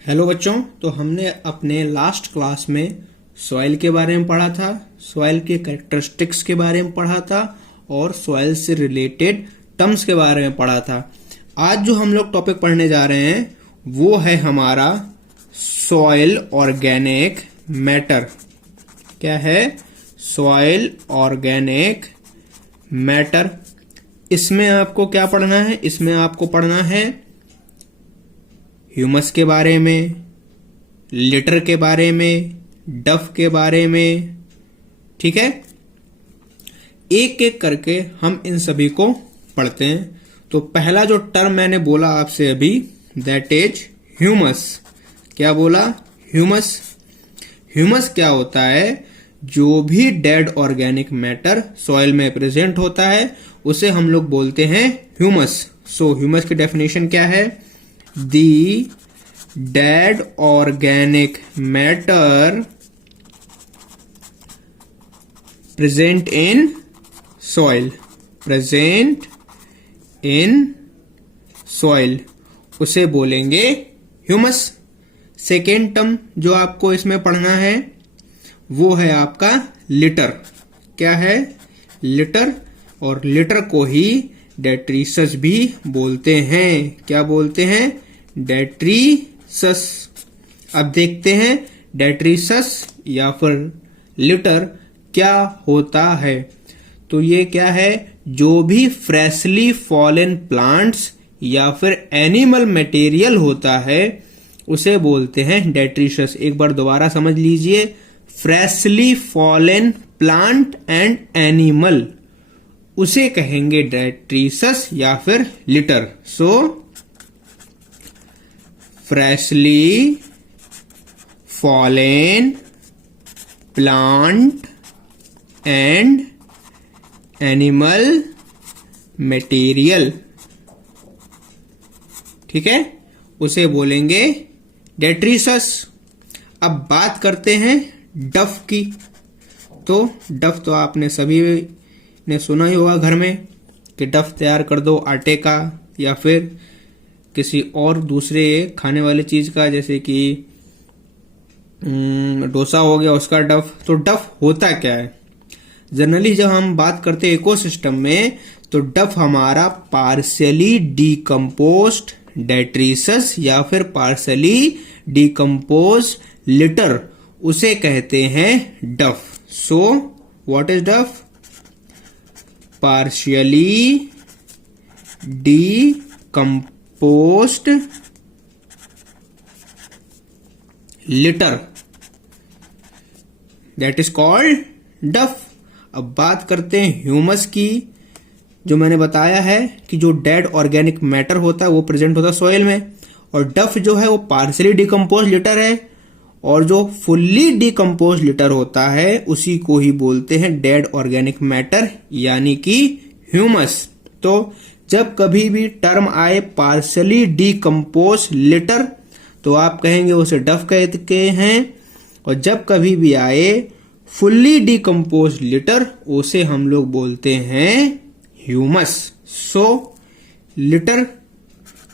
Hello बच्चों, तो हमने अपने लास्ट क्लास में सॉइल के बारे में पढ़ा था, सॉइल के कैरेक्टरिस्टिक्स के बारे में पढ़ा था और सॉइल से रिलेटेड टर्म्स के बारे में पढ़ा था। आज जो हम लोग टॉपिक पढ़ने जा रहे हैं वो है हमारा सॉइल ऑर्गेनिक मैटर। क्या है? Soil organic matter. इसमें आपको क्या पढ़ना है? इसमें आपको पढ़ना है ह्यूमस के बारे में, लिटर के बारे में, डफ के बारे में। ठीक है, एक एक करके हम इन सभी को पढ़ते हैं। तो पहला जो टर्म मैंने बोला आपसे अभी, दैट इज ह्यूमस। क्या बोला? ह्यूमस। ह्यूमस क्या होता है? जो भी डेड ऑर्गेनिक मैटर सॉइल में प्रेजेंट होता है उसे हम लोग बोलते हैं ह्यूमस। सो ह्यूमस की डेफिनेशन क्या है? The dead organic matter present in soil, present in soil, उसे बोलेंगे ह्यूमस। सेकेंड टर्म जो आपको इसमें पढ़ना है वो है आपका लिटर। क्या है? लिटर। और लिटर को ही डेट्रीसस भी बोलते हैं। क्या बोलते हैं? डेट्रीसस। अब देखते हैं डेट्रीसस या फिर लिटर क्या होता है। तो ये क्या है? जो भी फ्रेशली फॉलन प्लांट्स या फिर एनिमल मटेरियल होता है उसे बोलते हैं डेट्रीसस। एक बार दोबारा समझ लीजिए, freshly fallen plant and animal, उसे कहेंगे डेट्रीसस या फिर litre. So freshly fallen plant and animal material, ठीक है, उसे बोलेंगे डेट्रीसस। अब बात करते हैं डफ की। तो डफ तो आपने सभी ने सुना ही होगा घर में कि डफ तैयार कर दो आटे का या फिर किसी और दूसरे खाने वाली चीज का, जैसे कि डोसा हो गया उसका डफ। तो डफ होता क्या है? जनरली जब हम बात करते हैं इकोसिस्टम में, तो डफ हमारा पार्शियली डीकम्पोज्ड डेट्रीसस या फिर पार्शियली डीकम्पोज लिटर, उसे कहते हैं डफ। सो व्हाट इज डफ? partially decomposed litter, that is called duff। अब बात करते हैं ह्यूमस की। जो मैंने बताया है कि जो डेड ऑर्गेनिक मैटर होता है वो प्रेजेंट होता है सॉइल में, और डफ जो है वो पार्शियली डिकम्पोज लिटर है, और जो फुल्ली डिकम्पोज लिटर होता है उसी को ही बोलते हैं डेड ऑर्गेनिक मैटर यानी कि ह्यूमस। तो जब कभी भी टर्म आए पार्शियली डिकम्पोज लिटर तो आप कहेंगे उसे डफ कहते हैं, और जब कभी भी आए फुल्ली डिकम्पोज लिटर उसे हम लोग बोलते हैं ह्यूमस। सो लिटर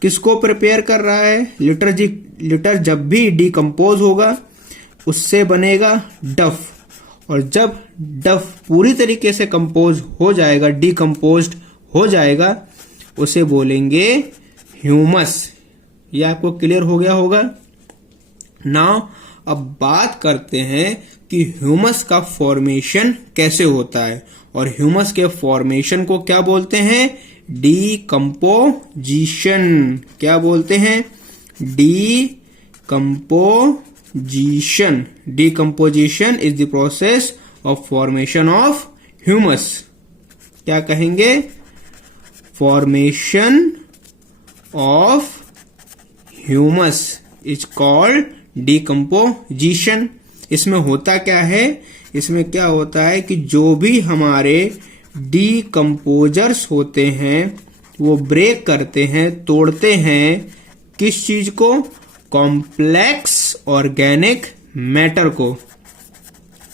किसको प्रिपेयर कर रहा है? लिटर जब भी डिकम्पोज होगा उससे बनेगा डफ, और जब डफ पूरी तरीके से कंपोज हो जाएगा, डिकम्पोज्ड हो जाएगा, उसे बोलेंगे ह्यूमस। ये आपको क्लियर हो गया होगा। नाउ अब बात करते हैं कि ह्यूमस का फॉर्मेशन कैसे होता है, और ह्यूमस के फॉर्मेशन को क्या बोलते हैं? डीकम्पोजिशन। क्या बोलते हैं? Decomposition. Decomposition is the process of formation of humus. क्या कहेंगे? Formation of humus is called decomposition. इसमें होता क्या है? इसमें क्या होता है कि जो भी हमारे डीकम्पोजर्स होते हैं वो ब्रेक करते हैं, तोड़ते हैं किस चीज को? कॉम्प्लेक्स ऑर्गेनिक मैटर को।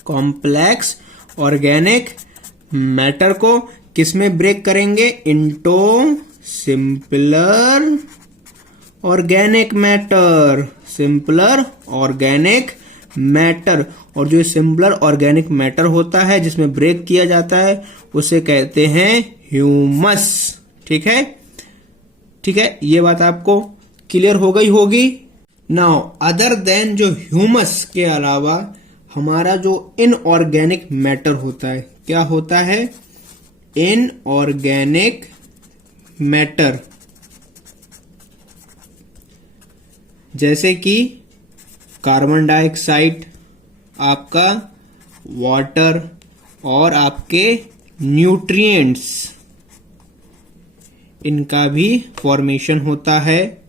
कॉम्प्लेक्स ऑर्गेनिक मैटर को किसमें ब्रेक करेंगे? Into simpler organic matter, simpler organic matter. और जो सिंपलर ऑर्गेनिक मैटर होता है जिसमें ब्रेक किया जाता है उसे कहते हैं ह्यूमस। ठीक है, ठीक है, ये बात आपको क्लियर हो गई होगी। नाउ अदर देन जो ह्यूमस के अलावा हमारा जो इनऑर्गेनिक मैटर होता है, क्या होता है? इनऑर्गेनिक मैटर, जैसे कि कार्बन डाइऑक्साइड, आपका वाटर और आपके न्यूट्रिएंट्स, इनका भी फॉर्मेशन होता है।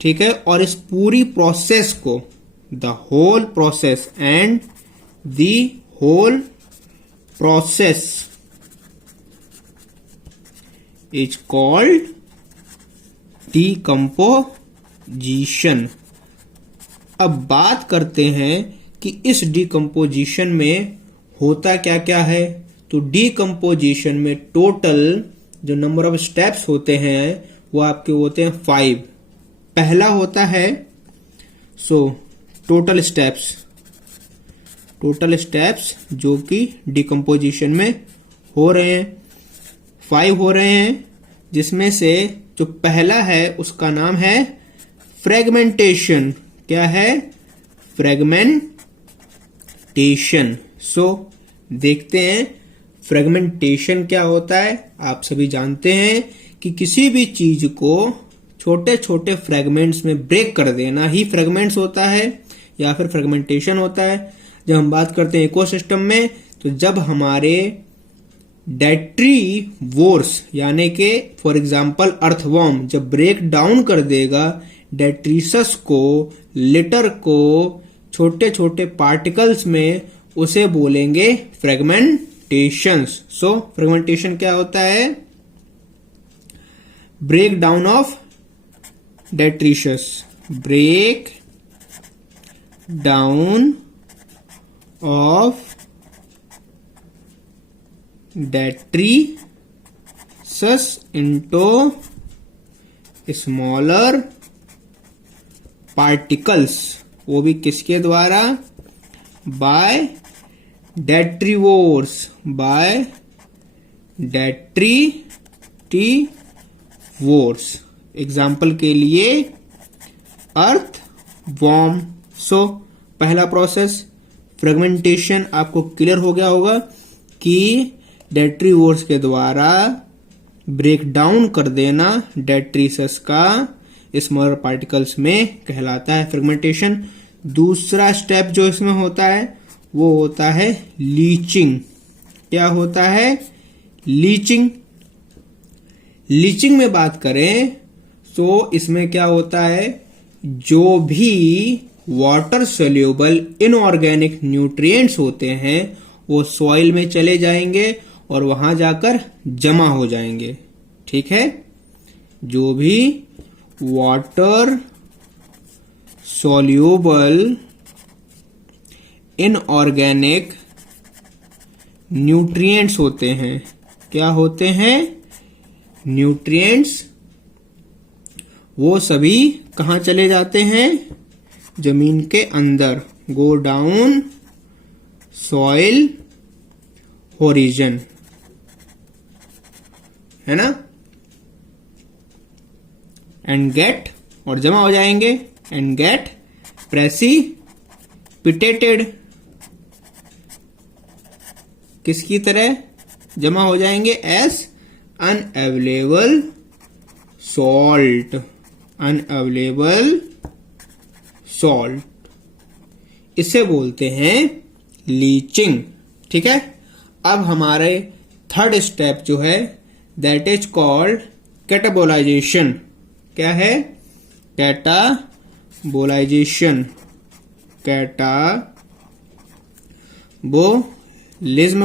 ठीक है, और इस पूरी प्रोसेस को, the whole process and the whole process is called decomposition. अब बात करते हैं कि इस डीकंपोजिशन में होता क्या क्या है। तो डीकंपोजिशन में टोटल जो नंबर ऑफ स्टेप्स होते हैं वो आपके होते हैं 5। पहला होता है टोटल स्टेप्स जो कि डिकम्पोजिशन में हो रहे हैं, 5 हो रहे हैं, जिसमें से जो पहला है उसका नाम है फ्रेगमेंटेशन। क्या है? फ्रेगमेंटेशन। देखते हैं फ्रेगमेंटेशन क्या होता है। आप सभी जानते हैं कि किसी भी चीज को छोटे छोटे फ्रेगमेंट्स में ब्रेक कर देना ही फ्रेगमेंट्स होता है या फिर फ्रेगमेंटेशन होता है। जब हम बात करते हैं इकोसिस्टम में, तो जब हमारे डेट्रीवोर्स यानी कि फॉर एग्जांपल अर्थवर्म जब ब्रेक डाउन कर देगा डेट्रीसस को, लिटर को छोटे छोटे पार्टिकल्स में, उसे बोलेंगे फ्रेगमेंटेशंस। फ्रेगमेंटेशन क्या होता है? Break down of detritus, break down of detritus into smaller particles। वो भी किसके द्वारा? by detrivores, by detritivores। Example के लिए अर्थ वॉर्म। पहला प्रोसेस फ्रेगमेंटेशन आपको क्लियर हो गया होगा कि डेट्रीवोर्स के द्वारा ब्रेक डाउन कर देना डेट्रीसस का स्मॉलर पार्टिकल्स में कहलाता है फ्रेगमेंटेशन। दूसरा स्टेप जो इसमें होता है वो होता है लीचिंग। क्या होता है? लीचिंग। लीचिंग में बात करें तो इसमें क्या होता है? जो भी वाटर सोल्यूबल इनऑर्गेनिक न्यूट्रिएंट्स होते हैं वो सॉइल में चले जाएंगे और वहां जाकर जमा हो जाएंगे। ठीक है, जो भी वाटर सोल्यूबल इनऑर्गेनिक न्यूट्रिएंट्स होते हैं, क्या होते हैं? न्यूट्रिएंट्स, वो सभी कहां चले जाते हैं? जमीन के अंदर। गो डाउन सॉइल होरिजन, है ना, एंड गेट, और जमा हो जाएंगे, एंड गेट प्रेसिपिटेटेड। किसकी तरह जमा हो जाएंगे? S unavailable salt, unavailable salt. इसे बोलते हैं लीचिंग। ठीक है, अब हमारे थर्ड स्टेप जो है दैट इज कॉल्ड कैटाबोलाइजेशन। क्या है? कैटाबोलाइजेशन, कैटाबोलिज्म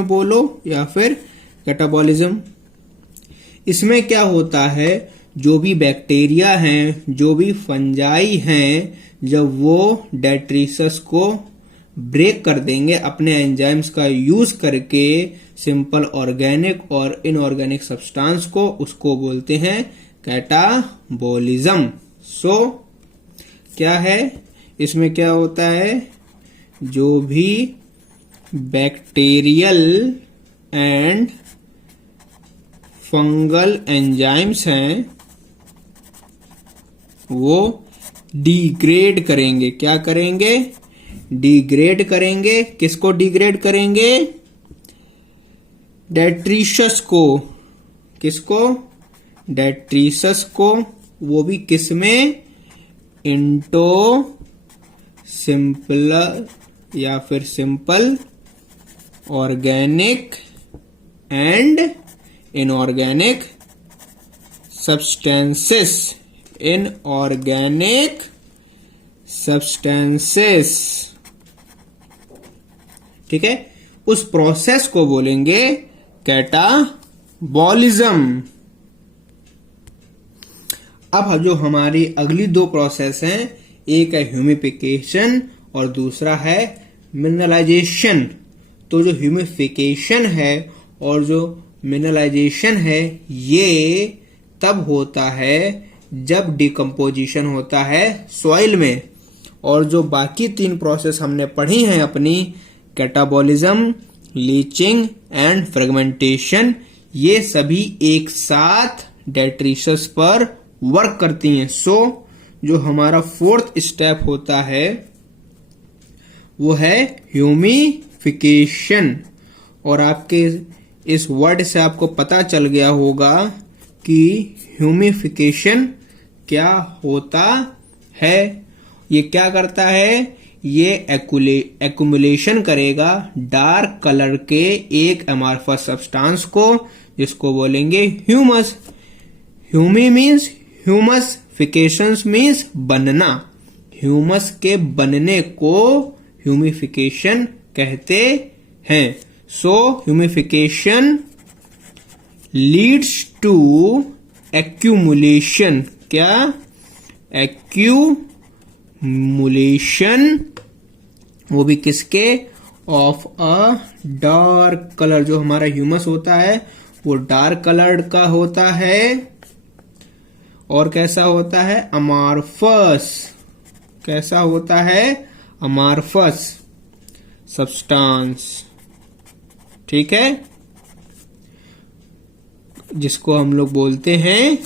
बोलो या फिर कैटाबॉलिज्म। इसमें क्या होता है? जो भी बैक्टीरिया हैं, जो भी फंजाई हैं, जब वो डेट्रीसस को ब्रेक कर देंगे अपने एंजाइम्स का यूज करके सिंपल ऑर्गेनिक और इनऑर्गेनिक सब्सटेंस को, उसको बोलते हैं कैटाबोलिज्म। सो क्या है इसमें, क्या होता है, जो भी बैक्टीरियल एंड फंगल एंजाइम्स हैं वो डिग्रेड करेंगे। क्या करेंगे? डिग्रेड करेंगे। किसको डिग्रेड करेंगे? डेट्रीशस को। किसको? डेट्रीशस को। वो भी किसमें? इंटो सिंपल या फिर simple organic and inorganic substances. Inorganic substances, ठीक है, उस प्रोसेस को बोलेंगे कैटाबॉलिज्म। अब जो हमारी अगली दो प्रोसेस हैं, एक है ह्यूमिफिकेशन और दूसरा है मिनरलाइजेशन। तो जो ह्यूमिफिकेशन है और जो मिनरलाइजेशन है ये तब होता है जब डिकम्पोजिशन होता है सॉइल में। और जो बाकी तीन प्रोसेस हमने पढ़ी हैं अपनी, कैटाबॉलिज्म, लीचिंग एंड फ्रेगमेंटेशन, ये सभी एक साथ डेट्रीशस पर वर्क करती हैं। सो जो हमारा फोर्थ स्टेप होता है वो है ह्यूमिफिकेशन। और आपके इस वर्ड से आपको पता चल गया होगा कि ह्यूमिफिकेशन क्या होता है। ये क्या करता है? ये एक्युमुलेशन करेगा डार्क कलर के एक अमॉर्फस सब्सटेंस को, जिसको बोलेंगे ह्यूमस। ह्यूमी मीन्स ह्यूमस, फिकेशंस मीन्स बनना। ह्यूमस के बनने को ह्यूमिफिकेशन कहते हैं। सो ह्यूमिफिकेशन लीड्स टू एक्यूमुलेशन। क्या? एक्यूमुलेशन, वो भी किसके? Of a dark colour. जो हमारा ह्यूमस होता है वो डार्क कलर का होता है। और कैसा होता है? अमॉर्फस। कैसा होता है? अमॉर्फस सब्सटेंस, ठीक है, जिसको हम लोग बोलते हैं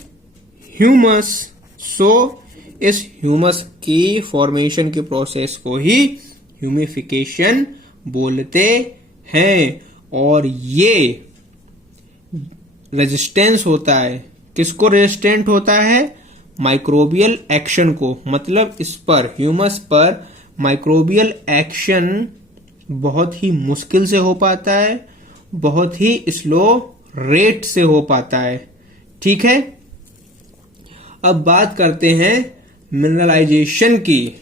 ह्यूमस। सो इस ह्यूमस की फॉर्मेशन की प्रोसेस को ही ह्यूमिफिकेशन बोलते हैं। और ये रेजिस्टेंस होता है। किसको रेजिस्टेंट होता है? माइक्रोबियल एक्शन को। मतलब इस पर, ह्यूमस पर माइक्रोबियल एक्शन बहुत ही मुश्किल से हो पाता है, बहुत ही स्लो रेट से हो पाता है, ठीक है। अब बात करते हैं मिनरलाइजेशन की।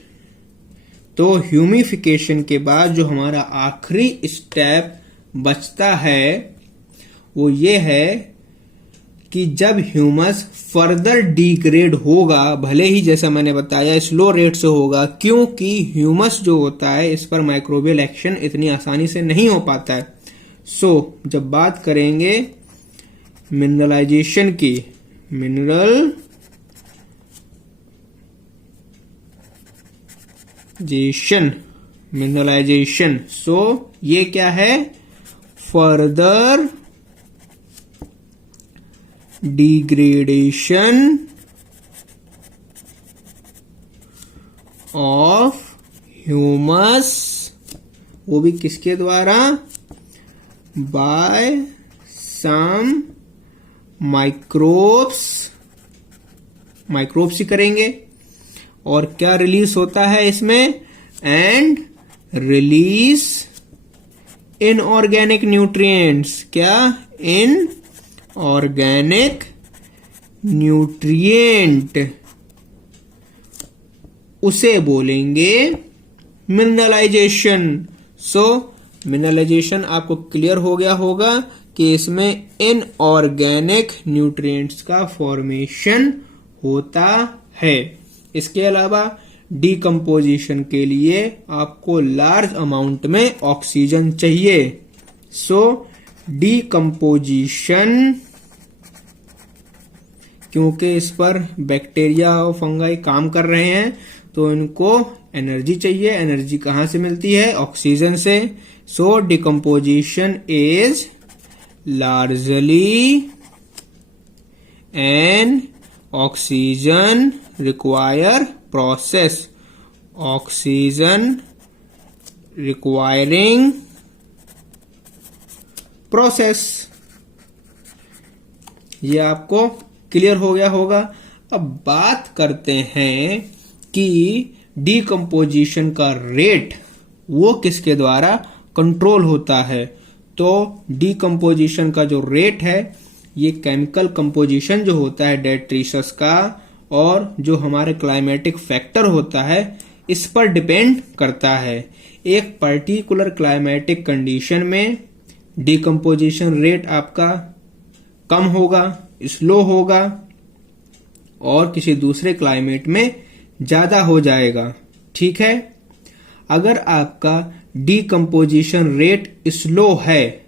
तो ह्यूमिफिकेशन के बाद जो हमारा आखिरी स्टेप बचता है वो ये है कि जब ह्यूमस फर्दर डिग्रेड होगा, भले ही जैसा मैंने बताया स्लो रेट से होगा, क्योंकि ह्यूमस जो होता है इस पर माइक्रोबियल एक्शन इतनी आसानी से नहीं हो पाता है। सो जब बात करेंगे मिनरलाइजेशन की, मिनरलाइजेशन, सो ये क्या है? फर्दर डिग्रेडेशन ऑफ ह्यूमस, वो भी किसके द्वारा? बाय सम माइक्रोब्स ही करेंगे। और क्या रिलीज होता है इसमें? And release inorganic nutrients. क्या? इनऑर्गेनिक न्यूट्रिएंट, उसे बोलेंगे मिनरलाइजेशन। सो मिनरलाइजेशन आपको क्लियर हो गया होगा कि इसमें इनऑर्गेनिक न्यूट्रिएंट्स का फॉर्मेशन होता है। इसके अलावा डीकम्पोजिशन के लिए आपको लार्ज अमाउंट में ऑक्सीजन चाहिए। सो डीकम्पोजिशन क्योंकि इस पर बैक्टीरिया और फंगाई काम कर रहे हैं, तो इनको एनर्जी चाहिए। एनर्जी कहाँ से मिलती है? ऑक्सीजन से। So decomposition is largely an oxygen require process. Oxygen requiring process. ये आपको क्लियर हो गया होगा। अब बात करते हैं कि डीकम्पोजिशन का रेट वो किसके द्वारा कंट्रोल होता है। तो डीकम्पोजिशन का जो रेट है ये केमिकल कंपोजिशन जो होता है डेट्रीशस का और जो हमारे क्लाइमेटिक फैक्टर होता है इस पर डिपेंड करता है। एक पर्टिकुलर क्लाइमेटिक कंडीशन में डीकम्पोजिशन रेट आपका कम होगा, स्लो होगा, और किसी दूसरे क्लाइमेट में ज्यादा हो जाएगा। ठीक है। अगर आपका डीकम्पोजिशन रेट स्लो है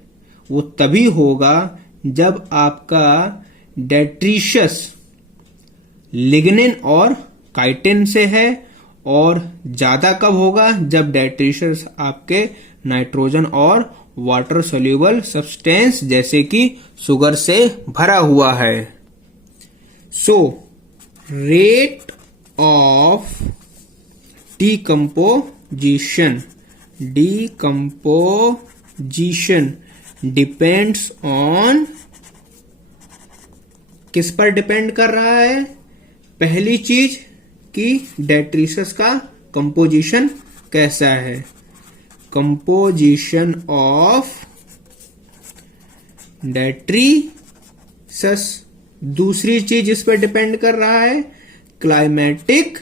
वो तभी होगा जब आपका डेट्रीशस लिग्निन और काइटिन से है, और ज्यादा कब होगा? जब डेट्रीशस आपके नाइट्रोजन और वाटर सोल्यूबल सब्सटेंस जैसे कि शुगर से भरा हुआ है। So rate of decomposition depends on, किस पर डिपेंड कर रहा है? पहली चीज कि डेट्रीशस का कंपोजिशन कैसा है, कंपोजिशन ऑफ डेट्रीशस। दूसरी चीज इस पर डिपेंड कर रहा है क्लाइमेटिक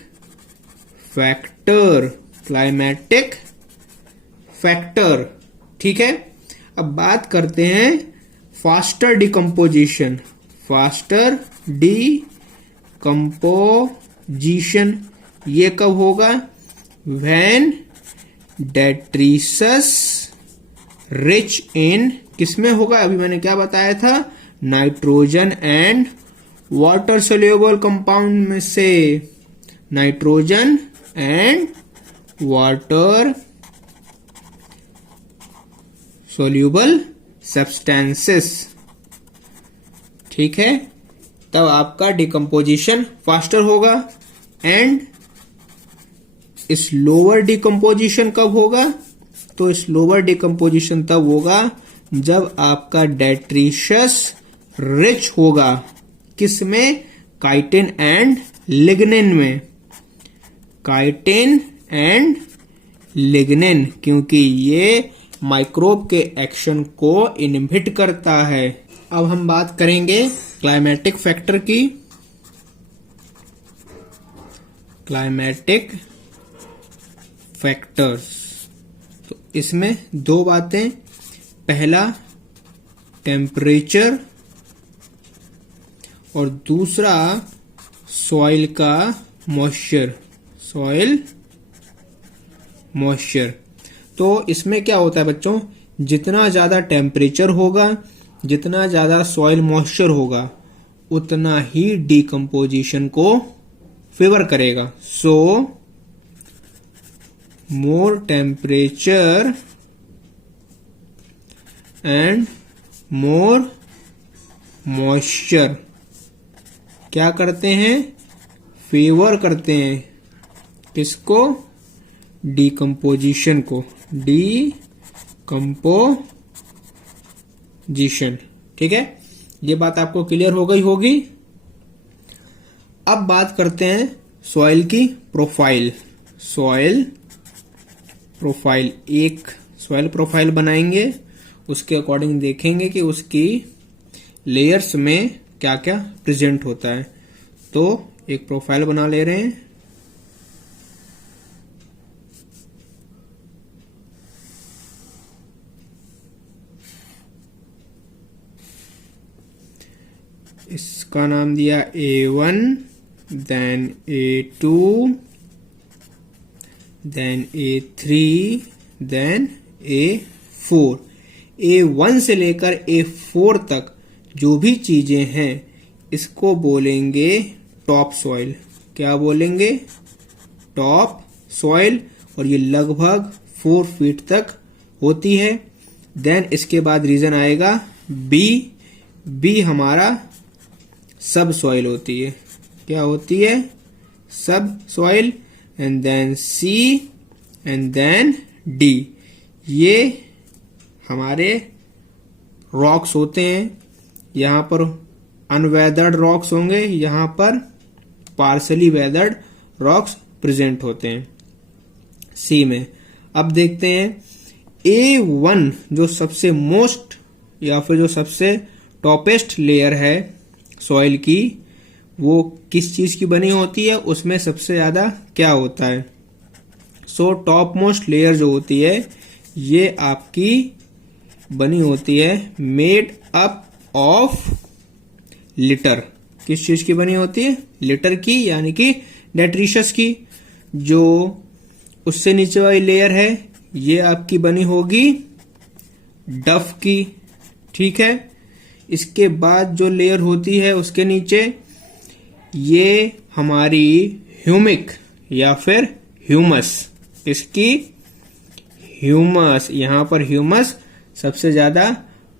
फैक्टर, क्लाइमेटिक फैक्टर। ठीक है। अब बात करते हैं फास्टर डिकम्पोजिशन, फास्टर डिकम्पोजिशन ये कब होगा? व्हेन डेट्रीशस रिच इन, किसमें होगा? अभी मैंने क्या बताया था? Nitrogen and water soluble compound में से nitrogen and water soluble substances. ठीक है। तब आपका डिकम्पोजिशन फास्टर होगा। एंड स्लोअर डिकम्पोजिशन कब होगा? तो स्लोअर डिकम्पोजिशन तब होगा जब आपका डेट्रीशस रिच होगा, किसमें? काइटिन एंड लिग्निन में, काइटिन एंड लिग्निन, क्योंकि ये माइक्रोब के एक्शन को इनहिबिट करता है। अब हम बात करेंगे क्लाइमेटिक फैक्टर की। क्लाइमेटिक फैक्टर्स, तो इसमें दो बातें। पहला टेम्परेचर और दूसरा सॉइल का मॉइस्चर, सॉइल मॉइस्चर। तो इसमें क्या होता है बच्चों, जितना ज्यादा टेम्परेचर होगा, जितना ज्यादा सॉइल मॉइस्चर होगा, उतना ही डीकम्पोजिशन को फेवर करेगा। सो मोर टेम्परेचर एंड मोर मॉइस्चर क्या करते हैं? फेवर करते हैं किसको? डीकम्पोजिशन को, डीकम्पोजिशन। ठीक है। ये बात आपको क्लियर हो गई होगी। अब बात करते हैं सॉइल की प्रोफाइल। सॉइल प्रोफाइल, एक सॉइल प्रोफाइल बनाएंगे, उसके अकॉर्डिंग देखेंगे कि उसकी लेयर्स में क्या क्या प्रेजेंट होता है। तो एक प्रोफाइल बना ले रहे हैं। इसका नाम दिया A1, then A2, then A3, then A4। A1 से लेकर A4 तक जो भी चीजें हैं इसको बोलेंगे टॉप सॉइल। क्या बोलेंगे? Top soil. और ये लगभग 4 फीट तक होती है। देन इसके बाद रीजन आएगा बी। बी हमारा सब सॉइल होती है। क्या होती है? Subsoil. And then C and then D. ये हमारे रॉक्स होते हैं। यहां पर अनवेदर्ड रॉक्स होंगे, यहां पर पार्सली वेदर्ड रॉक्स प्रेजेंट होते हैं सी में। अब देखते हैं A1 जो सबसे मोस्ट या फिर जो सबसे टॉपेस्ट लेयर है सॉइल की, वो किस चीज की बनी होती है? उसमें सबसे ज्यादा क्या होता है? सो टॉप मोस्ट लेयर जो होती है ये आपकी बनी होती है मेड अप ऑफ लिटर। किस चीज की बनी होती है? लिटर की, यानी कि डेट्रिशस की। जो उससे नीचे वाली लेयर है ये आपकी बनी होगी डफ की। ठीक है। इसके बाद जो लेयर होती है उसके नीचे ये हमारी ह्यूमिक या फिर ह्यूमस। इसकी ह्यूमस। यहां पर ह्यूमस सबसे ज्यादा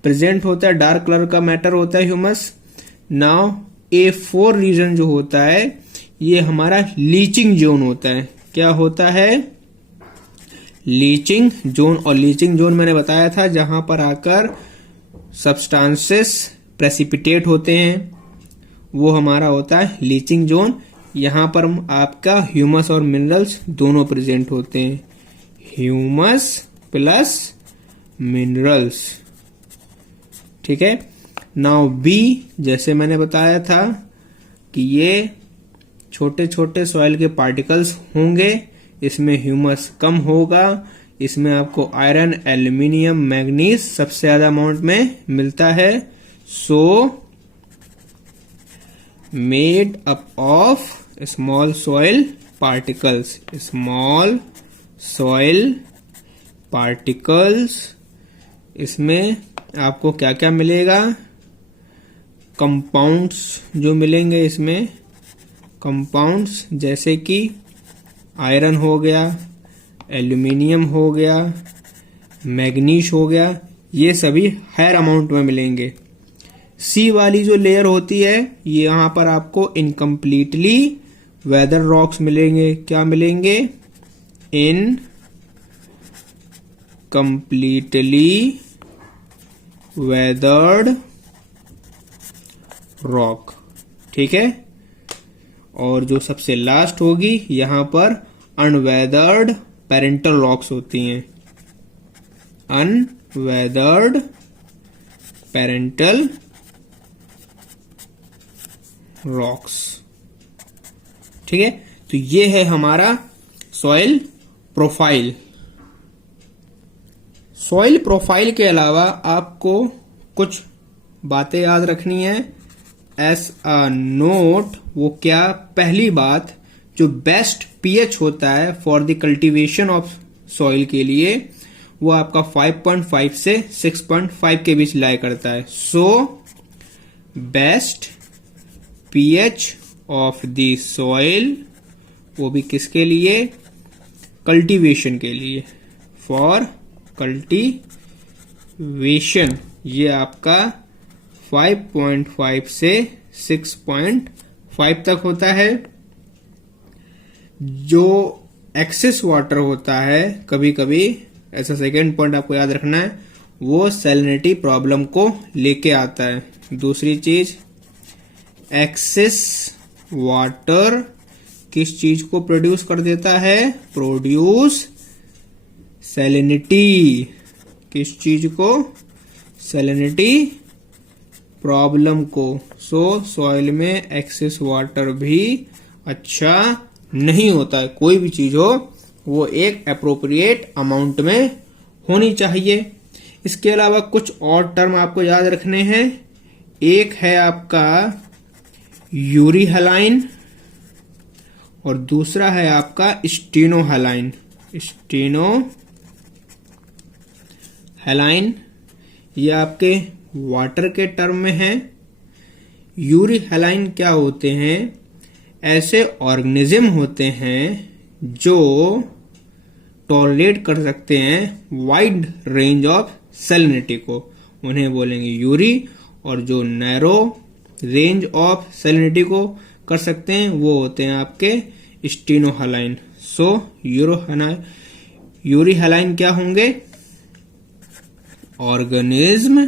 प्रेजेंट होता है, डार्क कलर का मैटर होता है ह्यूमस। नाउ A4 रीजन जो होता है ये हमारा लीचिंग जोन होता है। क्या होता है? Leaching zone. और लीचिंग जोन मैंने बताया था जहां पर आकर सब्सटेंसेस प्रेसिपिटेट होते हैं, वो हमारा होता है लीचिंग जोन। यहां पर आपका ह्यूमस और मिनरल्स दोनों प्रेजेंट होते हैं, ह्यूमस प्लस मिनरल्स। ठीक है। नाउ बी, जैसे मैंने बताया था कि ये छोटे छोटे सॉइल के पार्टिकल्स होंगे, इसमें ह्यूमस कम होगा, इसमें आपको आयरन, एल्यूमिनियम, मैग्नीज सबसे ज्यादा अमाउंट में मिलता है। So made up of small soil particles. Small soil particles. इसमें आपको क्या क्या मिलेगा? कंपाउंड्स जो मिलेंगे इसमें, कंपाउंड्स जैसे कि आयरन हो गया, एल्यूमिनियम हो गया, मैग्नीज हो गया, ये सभी हायर अमाउंट में मिलेंगे। सी वाली जो लेयर होती है ये यहां पर आपको इनकम्प्लीटली वेदर रॉक्स मिलेंगे। क्या मिलेंगे? In completely weathered rock. ठीक है। और जो सबसे लास्ट होगी यहां पर अनवेदर्ड पेरेंटल रॉक्स होती हैं। Unweathered parental rocks. ठीक है। तो ये है हमारा सॉइल प्रोफाइल। सॉइल प्रोफाइल के अलावा आपको कुछ बातें याद रखनी है एस अ नोट। वो क्या? पहली बात, जो बेस्ट पीएच होता है for the cultivation of soil के लिए वो आपका 5.5 से 6.5 के बीच लाई करता है। So best pH of the soil, वो भी किसके लिए? कल्टीवेशन के लिए, फॉर कल्टीवेशन। ये आपका 5.5 से 6.5 तक होता है। जो एक्सेस वाटर होता है कभी कभी, ऐसा सेकेंड पॉइंट आपको याद रखना है, वो सैलिनिटी प्रॉब्लम को लेके आता है। दूसरी चीज, एक्सेस वाटर किस चीज को प्रोड्यूस कर देता है? Produce salinity. किस चीज को? सैलिनिटी प्रॉब्लम को। सो सॉइल में एक्सेस वाटर भी अच्छा नहीं होता है। कोई भी चीज हो वो एक एप्रोप्रिएट अमाउंट में होनी चाहिए। इसके अलावा कुछ और टर्म आपको याद रखने हैं। एक है आपका यूरीहलाइन और दूसरा है आपका स्टेनोहलाइन। स्टेनोहलाइन ये आपके वाटर के टर्म में है। यूरी हैलाइन क्या होते हैं? ऐसे ऑर्गेनिज्म होते हैं जो टॉलरेट कर सकते हैं वाइड रेंज ऑफ सैलिनिटी को, उन्हें बोलेंगे यूरी। और जो नैरो रेंज ऑफ सैलिनिटी को कर सकते हैं वो होते हैं आपके स्टेनोहलाइन। सो यूरी हैलाइन क्या होंगे? ऑर्गेनिज्म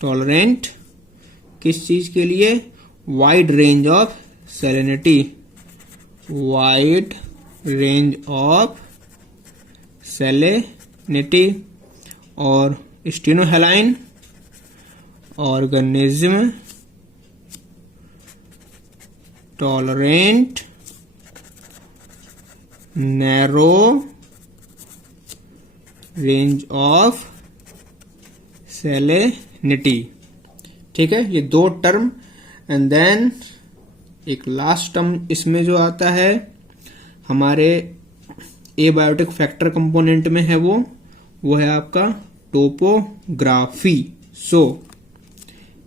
टॉलरेंट किस चीज के लिए? Wide range of salinity, wide range of salinity. और stenohaline organism tolerant narrow range of salinity. ठीक है, ये दो टर्म। एंड देन एक लास्ट टर्म इसमें जो आता है हमारे एबायोटिक फैक्टर कंपोनेंट में है, वो है आपका topography. So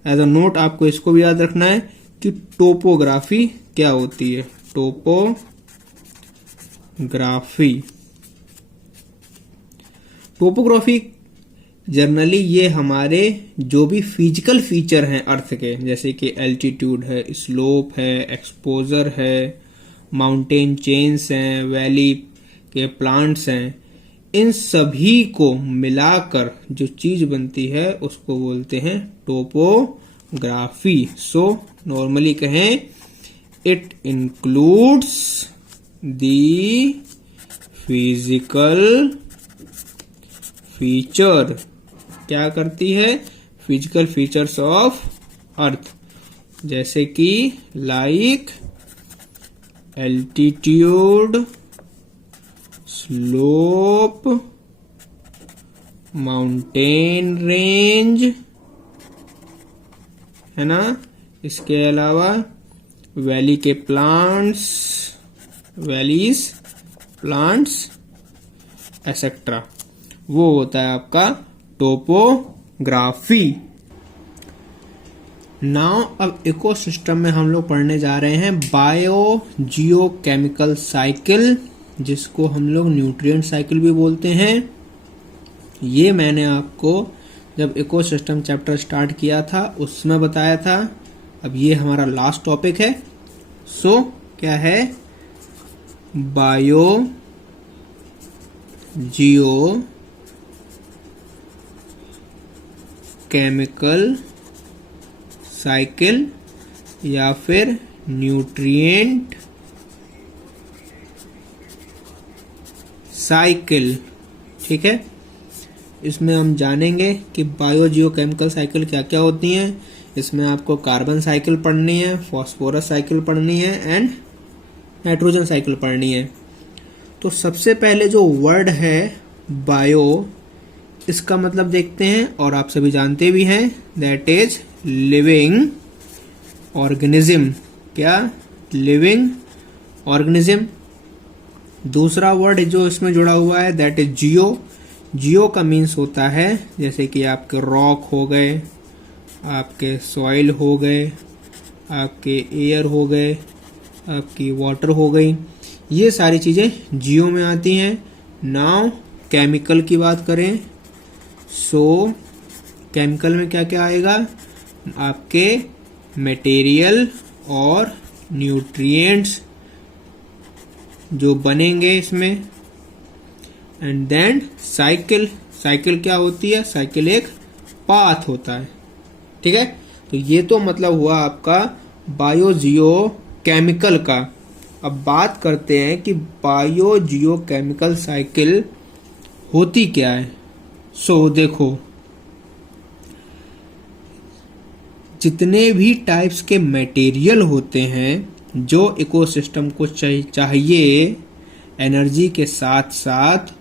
as a note आपको इसको भी याद रखना है कि टोपोग्राफी क्या होती है। टोपोग्राफी जनरली ये हमारे जो भी फिजिकल फीचर हैं अर्थ के, जैसे कि एल्टीट्यूड है, स्लोप है, एक्सपोजर है, माउंटेन चेन्स हैं, वैली के प्लांट्स हैं, इन सभी को मिलाकर जो चीज बनती है उसको बोलते हैं टोपोग्राफी। सो नॉर्मली कहें it includes the physical feature. क्या करती है? फिजिकल फीचर्स ऑफ अर्थ, जैसे कि like altitude, slope, mountain range, है ना। इसके अलावा वैली के प्लांट्स, एक्सेट्रा, वो होता है आपका टोपोग्राफी। नाउ अब इकोसिस्टम में हम लोग पढ़ने जा रहे हैं बायो जियोकेमिकल साइकिल, जिसको हम लोग न्यूट्रिएंट साइकिल भी बोलते हैं। ये मैंने आपको जब इकोसिस्टम चैप्टर स्टार्ट किया था उसमें बताया था। अब ये हमारा लास्ट टॉपिक है। सो क्या है? बायो जियो केमिकल साइकिल या फिर न्यूट्रिएंट साइकिल। ठीक है, इसमें हम जानेंगे कि बायो जियो केमिकल साइकिल क्या क्या होती हैं। इसमें आपको कार्बन साइकिल पढ़नी है, फॉस्फोरस साइकिल पढ़नी है एंड नाइट्रोजन साइकिल पढ़नी है। तो सबसे पहले जो वर्ड है बायो, इसका मतलब देखते हैं और आप सभी जानते भी हैं, दैट इज लिविंग ऑर्गेनिज्म। क्या? Living organism. दूसरा वर्ड जो इसमें जुड़ा हुआ है दैट इज जियो। जियो का मीन्स होता है जैसे कि आपके रॉक हो गए, आपके सॉइल हो गए, आपके एयर हो गए, आपकी वाटर हो गई, ये सारी चीजें जियो में आती हैं। नाउ केमिकल की बात करें, सो केमिकल में क्या क्या आएगा? आपके मटेरियल और न्यूट्रिएंट्स जो बनेंगे इसमें। And then cycle. साइकिल क्या होती है? साइकिल एक पाथ होता है। ठीक है, तो ये तो मतलब हुआ आपका बायो जियो केमिकल का। अब बात करते हैं कि बायो जियो केमिकल साइकिल होती क्या है। सो देखो, जितने भी टाइप्स के मटेरियल होते हैं जो इकोसिस्टम को चाहिए एनर्जी के साथ साथ,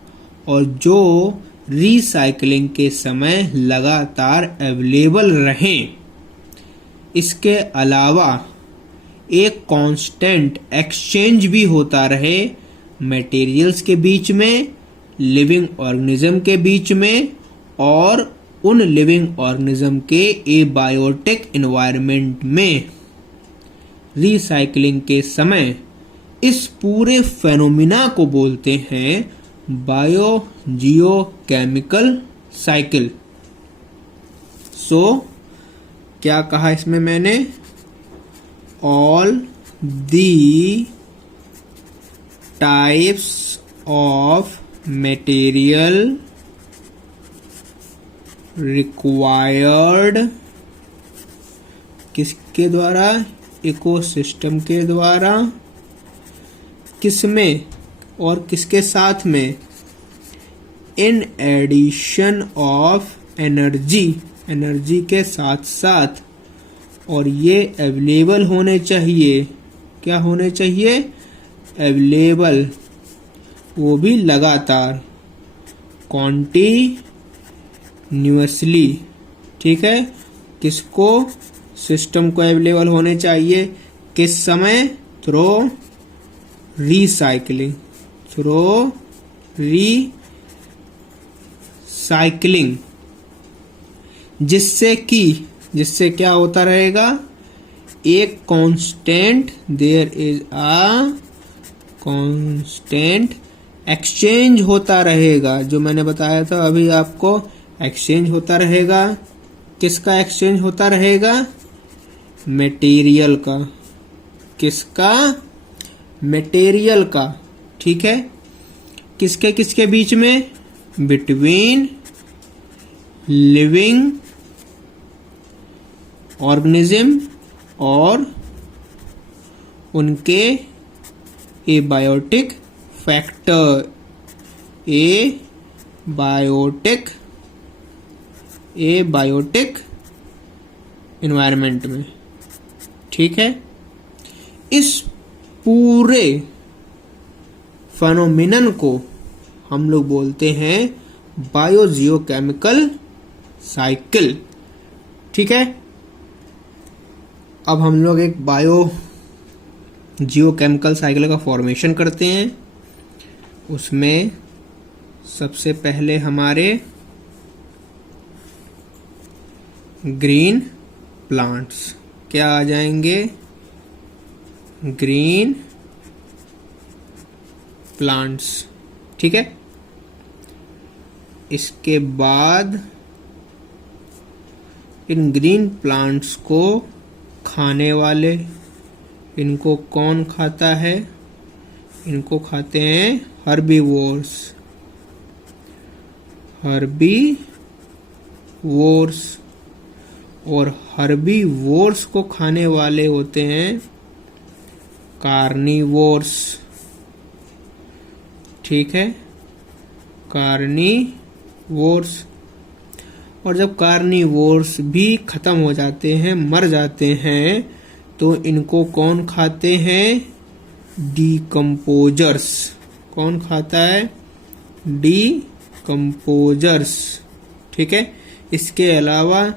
और जो रिसाइकलिंग के समय लगातार अवेलेबल रहें, इसके अलावा एक कांस्टेंट एक्सचेंज भी होता रहे मटेरियल्स के बीच में, लिविंग ऑर्गेनिज्म के बीच में और उन लिविंग ऑर्गेनिज्म के एबायोटिक एनवायरनमेंट में रिसाइकलिंग के समय इस पूरे फेनोमिना को बोलते हैं बायोजियोकेमिकल साइकिल। सो क्या कहा इसमें मैंने? All the types of material required किसके द्वारा? इकोसिस्टम के द्वारा। किसमें और किसके साथ में? In addition of energy, energy के साथ साथ। और ये अवेलेबल होने चाहिए। क्या होने चाहिए? अवेलेबल, वो भी लगातार, कॉन्टिन्यूअसली। ठीक है, किसको? सिस्टम को अवेलेबल होने चाहिए। किस समय? Through recycling, through recycling. जिससे क्या होता रहेगा? एक constant, there is a constant exchange होता रहेगा। जो मैंने बताया था अभी आपको, एक्सचेंज होता रहेगा। किसका एक्सचेंज होता रहेगा? मटेरियल का। किसका? मटेरियल का। ठीक है, किसके किसके बीच में? बिटवीन लिविंग ऑर्गेनिज्म और उनके एबायोटिक फैक्टर, एबायोटिक एनवायरनमेंट में। ठीक है, इस पूरे फेनोमेनन को हम लोग बोलते हैं बायोजियोकेमिकल साइकिल। ठीक है, अब हम लोग एक बायोजियोकेमिकल साइकिल का फॉर्मेशन करते हैं। उसमें सबसे पहले हमारे ग्रीन प्लांट्स क्या आ जाएंगे? Green plants. ठीक है, इसके बाद इन ग्रीन प्लांट्स को खाने वाले, इनको कौन खाता है? इनको खाते हैं हर्बीवोर्स, हर्बीवोर्स। और हर्बीवोर्स को खाने वाले होते हैं कार्निवोर्स। ठीक है, कार्निवोर्स। और जब कार्निवोर्स भी खत्म हो जाते हैं, मर जाते हैं, तो इनको कौन खाते हैं? डीकम्पोजर्स। कौन खाता है? डीकम्पोजर्स। ठीक है, इसके अलावा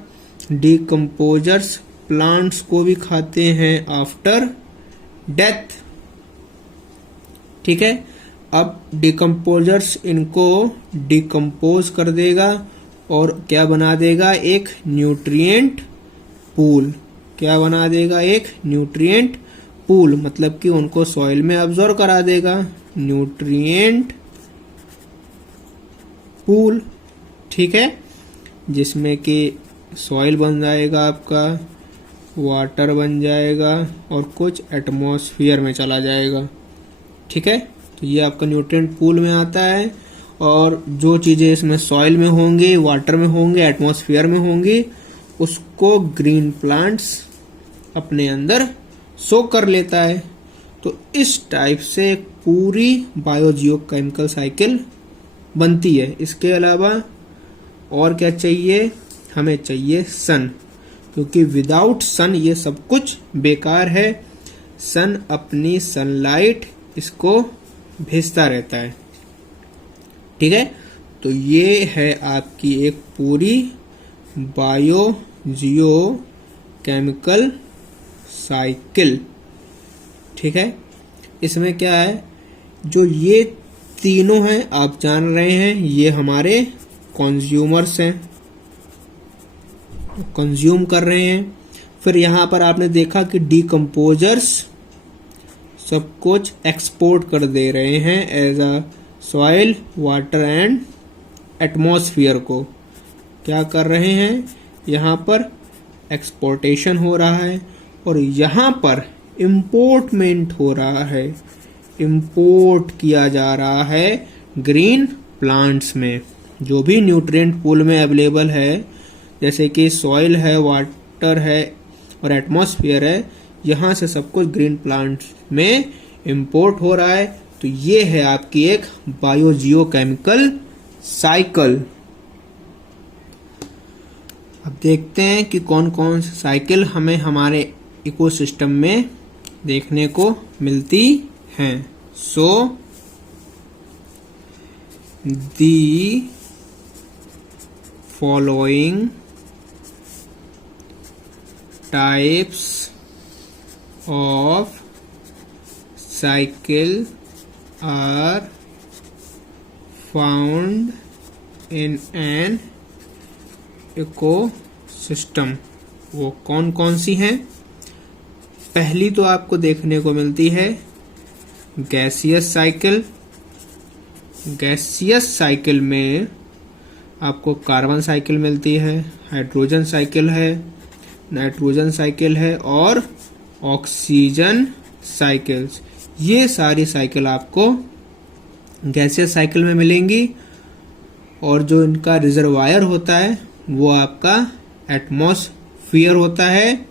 डीकम्पोजर्स प्लांट्स को भी खाते हैं आफ्टर डेथ। ठीक है, अब डीकम्पोजर्स इनको डीकम्पोज कर देगा और क्या बना देगा? एक न्यूट्रिएंट पूल। क्या बना देगा? एक न्यूट्रिएंट पूल, मतलब कि उनको सॉइल में अब्जॉर्ब करा देगा। Nutrient pool. ठीक है, जिसमें कि सॉइल बन जाएगा आपका, वाटर बन जाएगा और कुछ एटमॉस्फेयर में चला जाएगा। ठीक है, तो ये आपका न्यूट्रिएंट पूल में आता है। और जो चीजें इसमें सॉइल में होंगी, वाटर में होंगे, एटमॉस्फेयर में होंगी, उसको ग्रीन प्लांट्स अपने अंदर सो कर लेता है। तो इस टाइप से पूरी बायोजियोकेमिकल साइकिल बनती है। इसके अलावा और क्या चाहिए? हमें चाहिए सन, क्योंकि विदाउट सन ये सब कुछ बेकार है। सन अपनी सनलाइट इसको भेजता रहता है। ठीक है, तो ये है आपकी एक पूरी बायोजियोकेमिकल साइकिल। ठीक है, इसमें क्या है? जो ये तीनों हैं, आप जान रहे हैं, ये हमारे कंज्यूमर्स हैं, कंज्यूम कर रहे हैं। फिर यहाँ पर आपने देखा कि डीकम्पोजर्स सब कुछ एक्सपोर्ट कर दे रहे हैं as a soil, water and atmosphere को क्या कर रहे हैं, यहाँ पर एक्सपोर्टेशन हो रहा है। और यहाँ पर इम्पोर्टमेंट हो रहा है, इम्पोर्ट किया जा रहा है ग्रीन प्लांट्स में। जो भी न्यूट्रिएंट पूल में अवेलेबल है, जैसे कि सॉइल है, वाटर है और एटमॉस्फेयर है, यहाँ से सब कुछ ग्रीन प्लांट्स में इम्पोर्ट हो रहा है। तो ये है आपकी एक बायोजियोकेमिकल साइकिल। अब देखते हैं कि कौन कौन सी साइकिल हमें हमारे इकोसिस्टम में देखने को मिलती हैं। So the following types of cycle are found in an ecosystem. वो कौन कौन सी हैं? पहली तो आपको देखने को मिलती है गैसियस साइकिल। गैसियस साइकिल में आपको कार्बन साइकिल मिलती है, हाइड्रोजन साइकिल है, नाइट्रोजन साइकिल है और ऑक्सीजन साइकिल्स। ये सारी साइकिल आपको गैसियस साइकिल में मिलेंगी। और जो इनका रिजर्वायर होता है वो आपका एटमॉस्फियर होता है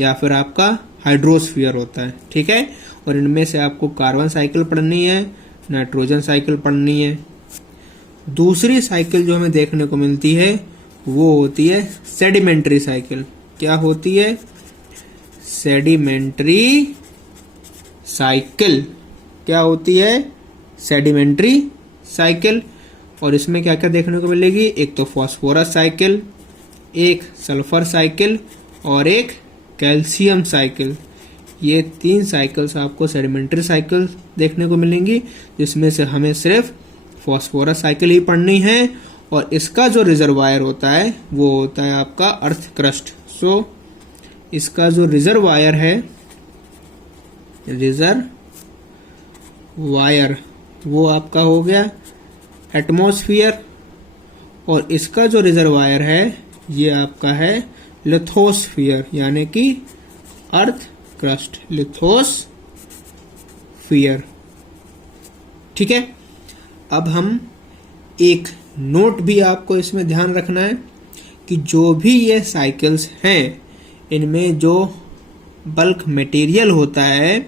या फिर आपका हाइड्रोस्फीयर होता है, ठीक है। और इनमें से आपको कार्बन साइकिल पढ़नी है, नाइट्रोजन साइकिल पढ़नी है। दूसरी साइकिल जो हमें देखने को मिलती है वो होती है सेडिमेंट्री साइकिल। क्या होती है? Sedimentary cycle. क्या होती है? Sedimentary cycle. और इसमें क्या क्या देखने को मिलेगी? एक तो फास्फोरस साइकिल, एक सल्फर साइकिल और एक कैल्शियम साइकिल। ये 3 साइकिल्स आपको सेडिमेंट्री साइकिल देखने को मिलेंगी, जिसमें से हमें सिर्फ फास्फोरस साइकिल ही पढ़नी है। और इसका जो रिजर्वायर होता है वो होता है आपका अर्थ क्रस्ट। सो इसका जो रिजर्वायर है, रिजर्वायर, वो आपका हो गया एटमॉस्फियर। और इसका जो रिजर्वायर है ये आपका है लिथोस्फियर, यानी कि अर्थ क्रस्ट, लिथोस्फियर, ठीक है। अब हम एक नोट भी आपको इसमें ध्यान रखना है कि जो भी ये साइकिल्स हैं इनमें जो बल्क मटेरियल होता है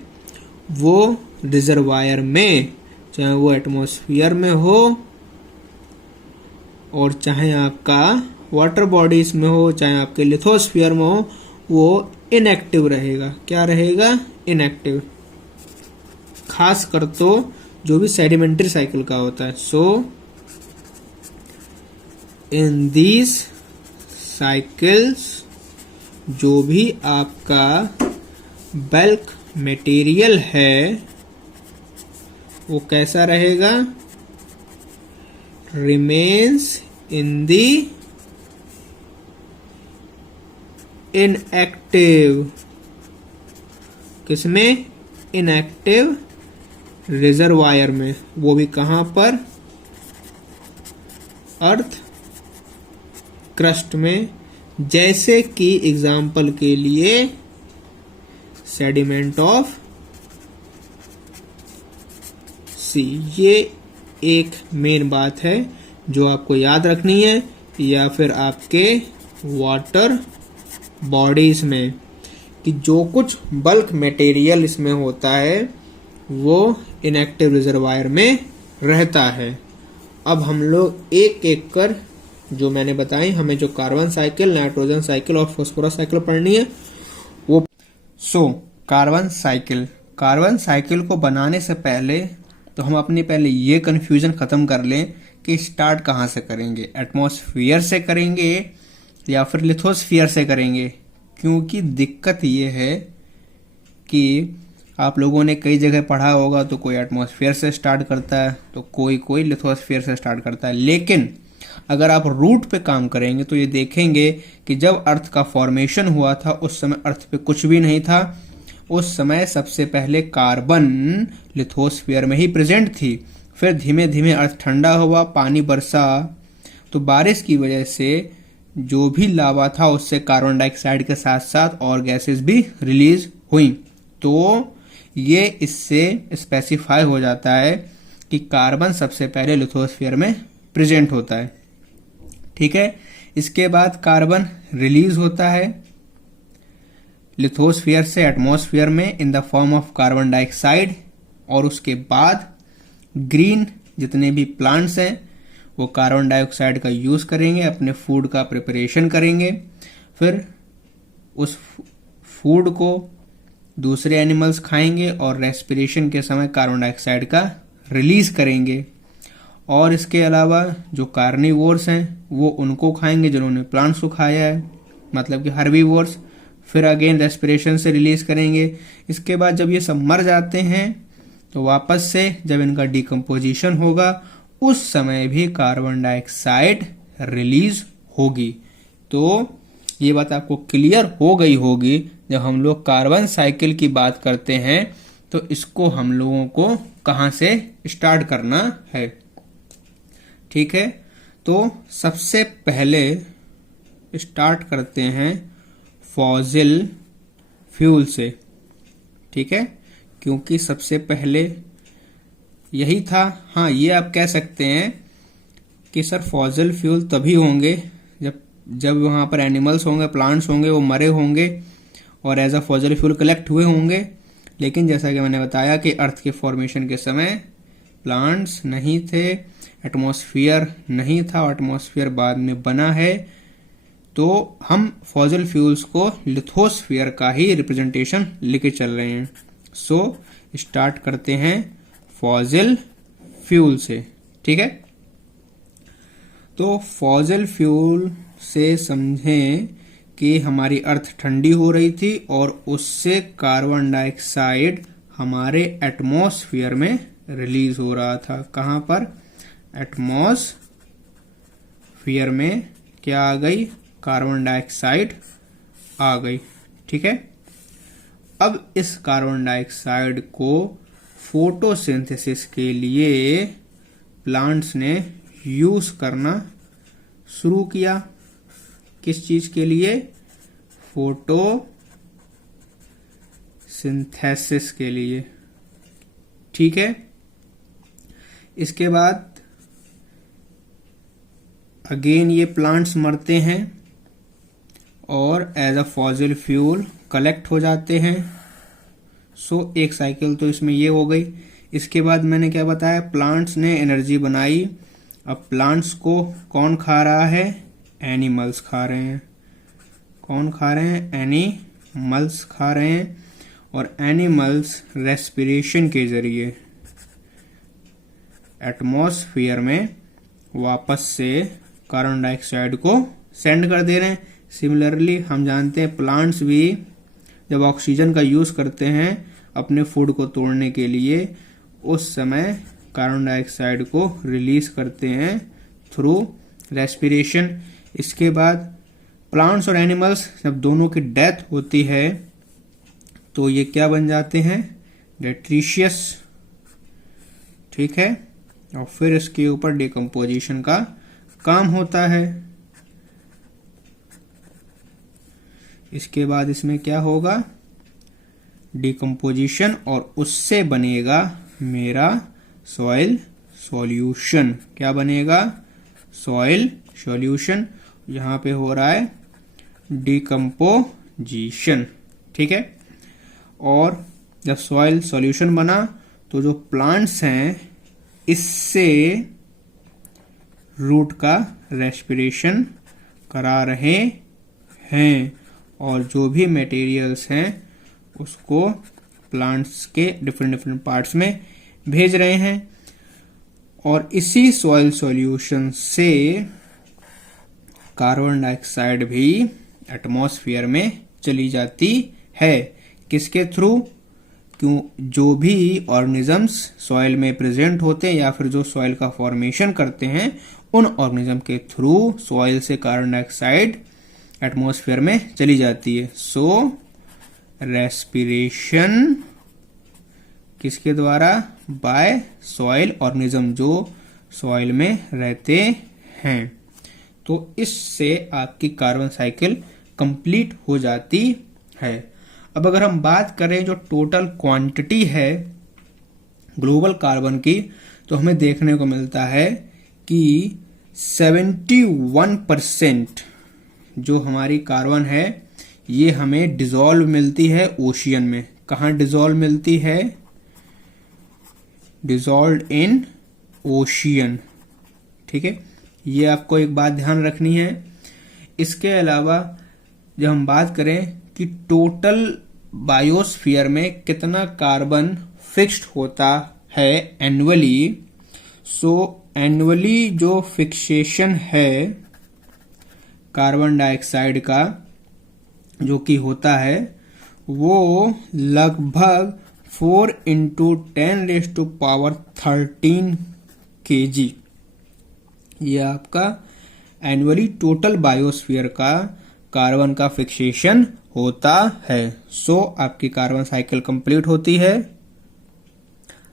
वो रिजर्वायर में, चाहे वो एटमॉस्फियर में हो और चाहे आपका वाटर बॉडीज में हो, चाहे आपके लिथोस्फियर में हो, वो इनएक्टिव रहेगा। क्या रहेगा? इनएक्टिव। खास कर तो जो भी सेडिमेंट्री साइकिल का होता है। सो इन दीज साइकिल्स जो भी आपका बल्क मटेरियल है वो कैसा रहेगा? Remains in the inactive. किसमें? इनएक्टिव रिजर्वायर में। वो भी कहां पर? अर्थ क्रस्ट में। जैसे कि एग्जाम्पल के लिए सेडिमेंट ऑफ सी। ये एक मेन बात है जो आपको याद रखनी है, या फिर आपके वाटर बॉडीज में, कि जो कुछ बल्क मटेरियल इसमें होता है वो इनएक्टिव रिजर्वायर में रहता है। अब हम लोग एक एक कर जो मैंने बताई, हमें जो कार्बन साइकिल, नाइट्रोजन साइकिल और फास्फोरस साइकिल पढ़नी है वो। Carbon cycle. कार्बन साइकिल को बनाने से पहले तो हम अपनी पहले ये कंफ्यूजन खत्म कर लें कि स्टार्ट कहाँ से करेंगे, एटमॉस्फेयर से करेंगे या फिर लिथोस्फियर से करेंगे। क्योंकि दिक्कत ये है कि आप लोगों ने कई जगह पढ़ा होगा, तो कोई एटमॉस्फेयर से स्टार्ट करता है, तो कोई लिथोस्फीयर से स्टार्ट करता है। लेकिन अगर आप रूट पे काम करेंगे तो ये देखेंगे कि जब अर्थ का फॉर्मेशन हुआ था उस समय अर्थ पे कुछ भी नहीं था। उस समय सबसे पहले कार्बन लिथोस्फीयर में ही प्रेजेंट थी। फिर धीमे धीमे अर्थ ठंडा हुआ, पानी बरसा, तो बारिश की वजह से जो भी लावा था उससे कार्बन डाइऑक्साइड के साथ साथ और गैसेस भी रिलीज हुई। तो ये इससे स्पेसिफाई हो जाता है कि कार्बन सबसे पहले लिथोस्फीयर में प्रेजेंट होता है। ठीक है, इसके बाद कार्बन रिलीज होता है लिथोस्फीयर से एटमॉस्फेयर में in the form of carbon dioxide, और उसके बाद ग्रीन जितने भी प्लांट्स हैं वो कार्बन डाइऑक्साइड का यूज करेंगे, अपने फूड का प्रिपरेशन करेंगे। फिर उस फूड को दूसरे एनिमल्स खाएंगे और रेस्पिरेशन के समय कार्बन डाइऑक्साइड का रिलीज करेंगे। और इसके अलावा जो कार्निवोर्स हैं वो उनको खाएंगे जिन्होंने प्लांट्स को खाया है, मतलब कि हर्बीवोर्स। फिर अगेन रेस्पिरेशन से रिलीज करेंगे। इसके बाद जब ये सब मर जाते हैं तो वापस से जब इनका डिकम्पोजिशन होगा उस समय भी कार्बन डाइऑक्साइड रिलीज होगी। तो ये बात आपको क्लियर हो गई होगी। जब हम लोग कार्बन साइकिल की बात करते हैं तो इसको हम लोगों को कहां से स्टार्ट करना है। ठीक है, तो सबसे पहले स्टार्ट करते हैं फॉसिल फ्यूल से। ठीक है, क्योंकि सबसे पहले यही था। हाँ, ये आप कह सकते हैं कि सर फॉसिल फ्यूल तभी होंगे जब वहां पर एनिमल्स होंगे, प्लांट्स होंगे, वो मरे होंगे और as a fossil fuel collect हुए होंगे। लेकिन जैसा कि मैंने बताया कि अर्थ के फॉर्मेशन के समय प्लांट्स नहीं थे, एटमॉस्फेयर नहीं था, एटमॉस्फेयर बाद में बना है। तो हम फॉसिल फ्यूल्स को लिथोस्फीयर का ही रिप्रेजेंटेशन लेके चल रहे हैं। सो स्टार्ट करते हैं फॉसिल फ्यूल से। ठीक है, तो फॉसिल फ्यूल से समझें कि हमारी अर्थ ठंडी हो रही थी और उससे कार्बन डाइऑक्साइड हमारे एटमॉस्फेयर में रिलीज हो रहा था। कहां पर? एटमॉस्फेयर में क्या आ गई? कार्बन डाइऑक्साइड आ गई। ठीक है, अब इस कार्बन डाइऑक्साइड को फोटोसिंथेसिस के लिए प्लांट्स ने यूज करना शुरू किया। किस चीज के लिए? फोटोसिंथेसिस के लिए। ठीक है, इसके बाद अगेन ये प्लांट्स मरते हैं और as a fossil fuel collect हो जाते हैं। सो एक साइकिल तो इसमें ये हो गई। इसके बाद मैंने क्या बताया? प्लांट्स ने एनर्जी बनाई। अब प्लांट्स को कौन खा रहा है? एनिमल्स खा रहे हैं। कौन खा रहे हैं? एनिमल्स खा रहे हैं। और एनिमल्स रेस्पिरेशन के जरिए एटमॉस्फेयर में वापस से कार्बन डाइऑक्साइड को सेंड कर दे रहे हैं। सिमिलरली हम जानते हैं प्लांट्स भी जब ऑक्सीजन का यूज करते हैं अपने फूड को तोड़ने के लिए, उस समय कार्बन डाइऑक्साइड को रिलीज करते हैं थ्रू रेस्पिरेशन। इसके बाद प्लांट्स और एनिमल्स जब दोनों की डेथ होती है तो ये क्या बन जाते हैं? डेट्रीशियस। ठीक है, और फिर इसके ऊपर डिकम्पोजिशन का काम होता है। इसके बाद इसमें क्या होगा? डिकम्पोजिशन, और उससे बनेगा मेरा सॉइल सॉल्यूशन। क्या बनेगा? Soil solution. यहां पे हो रहा है डिकम्पोजिशन। ठीक है, और जब सॉइल सॉल्यूशन बना तो जो प्लांट्स हैं इससे रूट का रेस्पिरेशन करा रहे हैं और जो भी मटेरियल्स हैं उसको प्लांट्स के डिफरेंट पार्ट्स में भेज रहे हैं। और इसी सॉइल सॉल्यूशन से कार्बन डाइऑक्साइड भी एटमॉस्फेयर में चली जाती है। किसके थ्रू? क्यों जो भी ऑर्गेनिजम्स सॉइल में प्रेजेंट होते हैं या फिर जो सॉइल का फॉर्मेशन करते हैं उन ऑर्गेनिज्म के थ्रू सॉइल से कार्बन डाइऑक्साइड एटमॉस्फेयर में चली जाती है। सो रेस्पिरेशन किसके द्वारा? बाय सॉइल ऑर्गेनिज्म जो सॉइल में रहते हैं। तो इससे आपकी कार्बन साइकिल कंप्लीट हो जाती है। अब अगर हम बात करें जो टोटल क्वांटिटी है ग्लोबल कार्बन की, तो हमें देखने को मिलता है कि 71% जो हमारी कार्बन है ये हमें डिसॉल्व मिलती है ओशियन में। कहाँ डिसॉल्व मिलती है? Dissolve in ocean. ठीक है, ये आपको एक बात ध्यान रखनी है। इसके अलावा जब हम बात करें कि टोटल बायोस्फीयर में कितना कार्बन फिक्स्ड होता है एनुअली, सो एनुअली जो फिक्सेशन है कार्बन डाइऑक्साइड का जो कि होता है वो लगभग 4 × 10⁻13 kg। ये आपका एनुअली टोटल बायोस्फीयर का कार्बन का फिक्सेशन होता है। सो आपकी कार्बन साइकिल कंप्लीट होती है।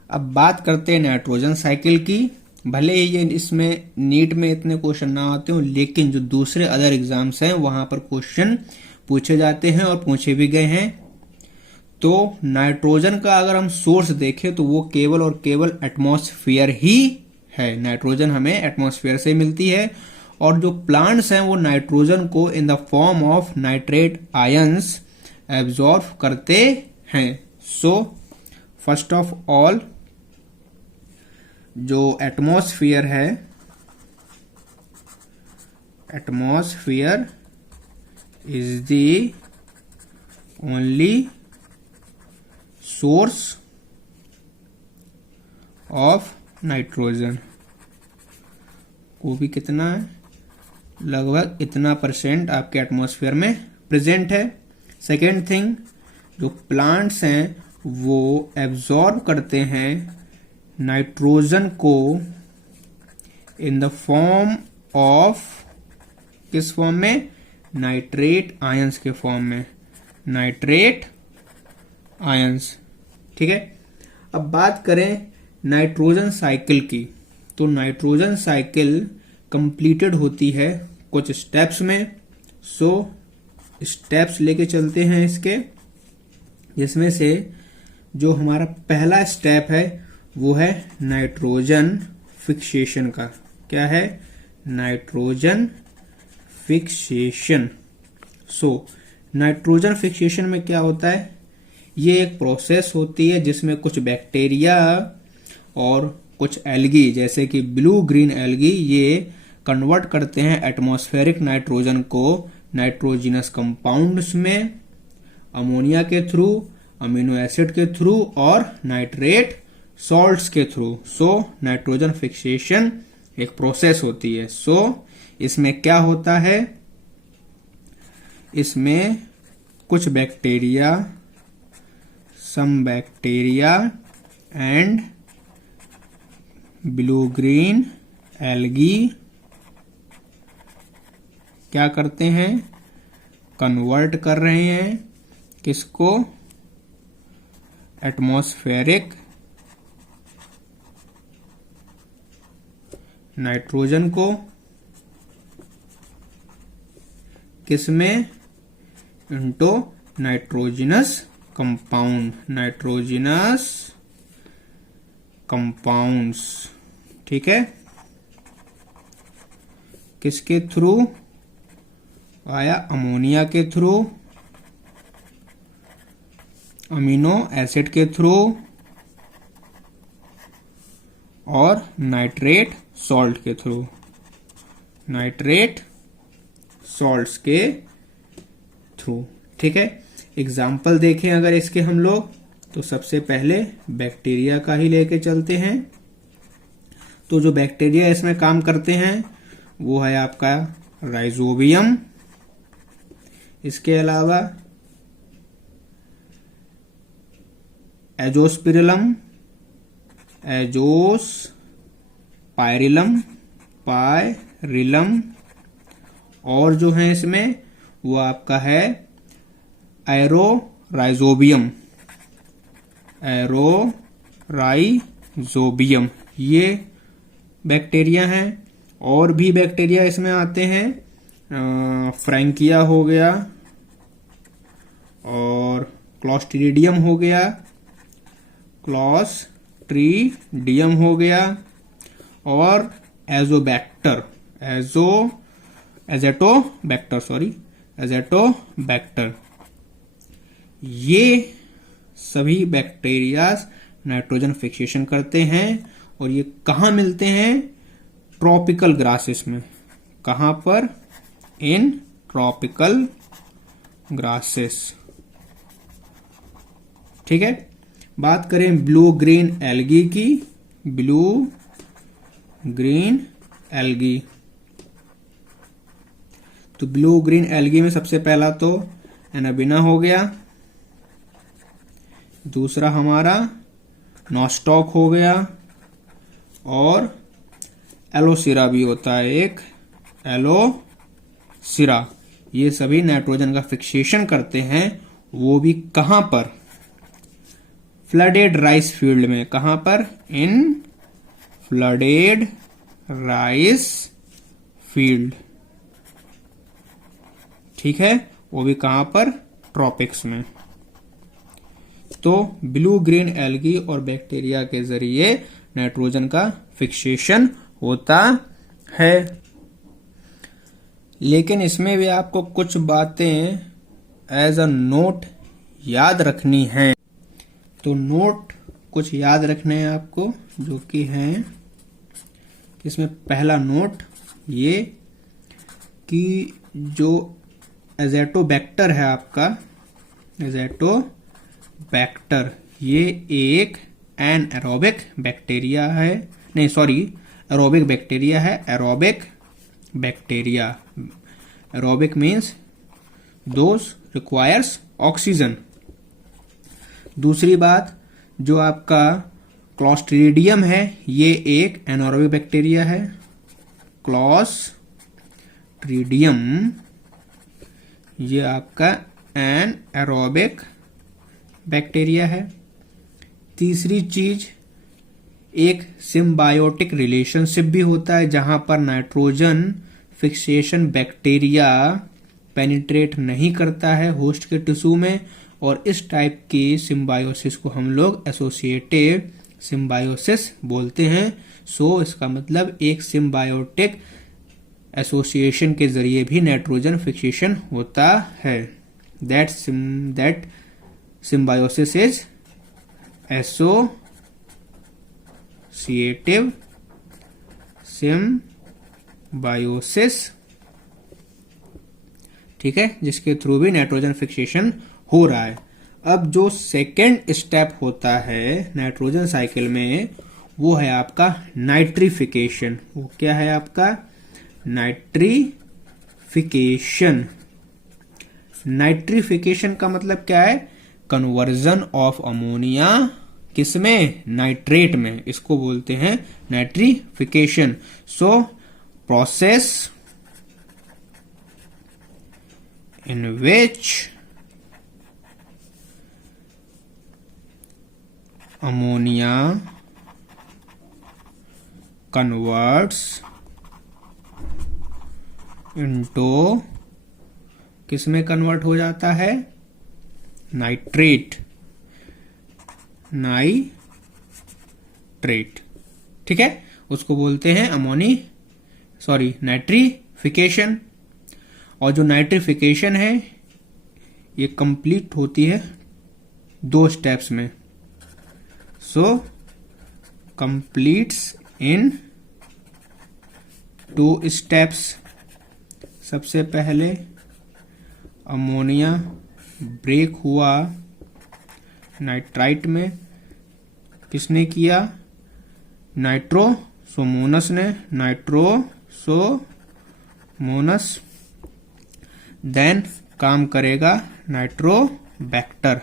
अब बात करते हैं नाइट्रोजन साइकिल की। भले ही ये इसमें नीट में इतने क्वेश्चन ना आते हो, लेकिन जो दूसरे अदर एग्जाम्स हैं वहां पर क्वेश्चन पूछे जाते हैं और पूछे भी गए हैं। तो नाइट्रोजन का अगर हम सोर्स देखें तो वो केवल और केवल एटमॉस्फेयर ही है। नाइट्रोजन हमें एटमॉस्फेयर से मिलती है और जो प्लांट्स हैं वो नाइट्रोजन को in the form of nitrate ions absorb करते हैं। सो फर्स्ट ऑफ ऑल जो एटमॉस्फेयर है, atmosphere is the only source of nitrogen. वो भी कितना है? लगभग इतना % आपके एटमॉस्फेयर में प्रेजेंट है। सेकेंड थिंग, जो प्लांट्स हैं वो एब्जॉर्ब करते हैं नाइट्रोजन को इन द फॉर्म ऑफ, किस फॉर्म में? नाइट्रेट आयंस के फॉर्म में, नाइट्रेट आयंस। ठीक है, अब बात करें नाइट्रोजन साइकिल की, तो नाइट्रोजन साइकिल कंप्लीटेड होती है कुछ स्टेप्स में। सो स्टेप्स लेके चलते हैं इसके, जिसमें से जो हमारा पहला स्टेप है वो है नाइट्रोजन फिक्सेशन का। क्या है? Nitrogen fixation. सो नाइट्रोजन फिक्सेशन में क्या होता है? ये एक प्रोसेस होती है जिसमें कुछ बैक्टीरिया और कुछ एल्गी, जैसे कि ब्लू ग्रीन एल्गी, ये कन्वर्ट करते हैं एटमॉस्फेरिक नाइट्रोजन को नाइट्रोजिनस कंपाउंड्स में, अमोनिया के थ्रू, अमीनो एसिड के थ्रू और नाइट्रेट सॉल्ट्स के थ्रू। सो नाइट्रोजन फिक्सेशन एक प्रोसेस होती है। सो इसमें क्या होता है? इसमें कुछ bacteria, some bacteria and blue green algae क्या करते हैं? कन्वर्ट कर रहे हैं किसको? एटमॉस्फेरिक नाइट्रोजन को किसमें? Into nitrogenous compound, nitrogenous compounds. ठीक है, किसके थ्रू आया? अमोनिया के थ्रू, अमीनो एसिड के थ्रू और नाइट्रेट सॉल्ट के थ्रू, नाइट्रेट सॉल्ट्स के थ्रू। ठीक है, एग्जाम्पल देखें अगर इसके हम लोग, तो सबसे पहले बैक्टीरिया का ही लेके चलते हैं। तो जो बैक्टीरिया इसमें काम करते हैं वो है आपका राइजोबियम। इसके अलावा एजोस्पिरिलम, एजोस्पाइरिलम, पायरिलम, और जो है इसमें वो आपका है एरोराइजोबियम, एरोराइजोबियम, ये बैक्टीरिया हैं। और भी बैक्टीरिया इसमें आते हैं, फ्रैंकिया हो गया और क्लॉस्ट्रीडियम हो गया, क्लॉस्ट्रीडियम हो गया, और एजोबैक्टर, एजेटोबैक्टर, ये सभी बैक्टीरिया नाइट्रोजन फिक्सेशन करते हैं। और ये कहाँ मिलते हैं? ट्रॉपिकल ग्रासेस में। कहाँ पर? In tropical grasses. ठीक है, बात करें ब्लू ग्रीन एल्गी की। ब्लू ग्रीन एल्गी, तो ब्लू ग्रीन एल्गी में सबसे पहला तो एनाबिना हो गया, दूसरा हमारा नॉस्टॉक हो गया, और एलोसिरा भी होता है एक, एलोसिरा। ये सभी नाइट्रोजन का फिक्सेशन करते हैं। वो भी कहां पर? फ्लडेड राइस फील्ड में। कहां पर? इन फ्लडेड राइस फील्ड। ठीक है, वो भी कहां पर? ट्रॉपिक्स में। तो ब्लू ग्रीन एल्गी और बैक्टीरिया के जरिए नाइट्रोजन का फिक्सेशन होता है। लेकिन इसमें भी आपको कुछ बातें एज अ नोट याद रखनी है। तो नोट कुछ याद रखने हैं आपको, जो कि हैं, इसमें पहला नोट ये कि जो एजेटोबैक्टर है आपका, एजेटोबैक्टर, ये एक एनारोबिक बैक्टीरिया है, नहीं सॉरी, एरोबिक बैक्टीरिया है। Aerobic bacteria, aerobic means those requires oxygen. दूसरी बात, जो आपका क्लॉस्ट्रीडियम है, ये एक एनारोबिक बैक्टीरिया है। क्लॉस्ट्रीडियम ये आपका एनारोबिक बैक्टीरिया है। तीसरी चीज, एक सिम्बायोटिक रिलेशनशिप भी होता है, जहां पर नाइट्रोजन फिक्सेशन बैक्टीरिया पेनिट्रेट नहीं करता है होस्ट के टिश्यू में, और इस टाइप की सिम्बायोसिस को हम लोग एसोसिएटिव सिम्बायोसिस बोलते हैं। सो इसका मतलब एक सिम्बायोटिक एसोसिएशन के जरिए भी नाइट्रोजन फिक्सेशन होता है। That symbiosis is associative symbiosis. ठीक है, जिसके थ्रू भी नाइट्रोजन फिक्सेशन हो रहा है। अब जो सेकेंड स्टेप होता है नाइट्रोजन साइकिल में, वो है आपका नाइट्रिफिकेशन। वो क्या है आपका? नाइट्रिफिकेशन। नाइट्रिफिकेशन का मतलब क्या है? कन्वर्जन ऑफ अमोनिया किसमें? नाइट्रेट में। इसको बोलते हैं nitrification. So process in which ammonia converts into किसमें कन्वर्ट हो जाता है? नाइट्रेट। नाइट्रेट, ठीक है, उसको बोलते हैं नाइट्रिफिकेशन। और जो नाइट्रिफिकेशन है ये कंप्लीट होती है 2 स्टेप्स में। सो कंप्लीट्स इन 2 स्टेप्स। सबसे पहले अमोनिया ब्रेक हुआ नाइट्राइट में, किसने किया? नाइट्रोसोमोनस ने, नाइट्रोसोमोनस। देन काम करेगा नाइट्रोबैक्टर,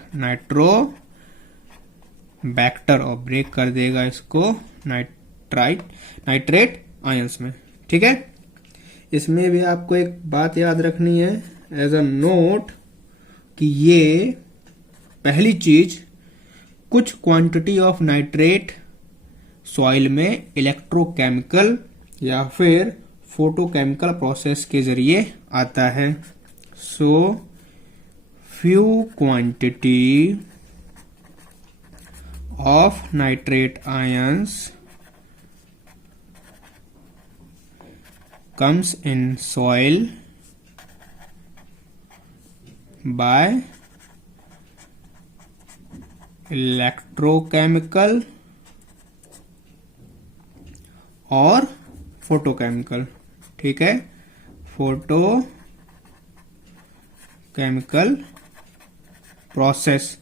बैक्टर और ब्रेक कर देगा इसको नाइट्रेट आयंस में। ठीक है, इसमें भी आपको एक बात याद रखनी है एज अ नोट कि ये पहली चीज, कुछ क्वांटिटी ऑफ नाइट्रेट सॉइल में इलेक्ट्रोकेमिकल या फिर फोटोकेमिकल प्रोसेस के जरिए आता है। So few quantity of nitrate ions comes in soil by electrochemical और फोटोकेमिकल। ठीक है, फोटोकेमिकल प्रोसेस।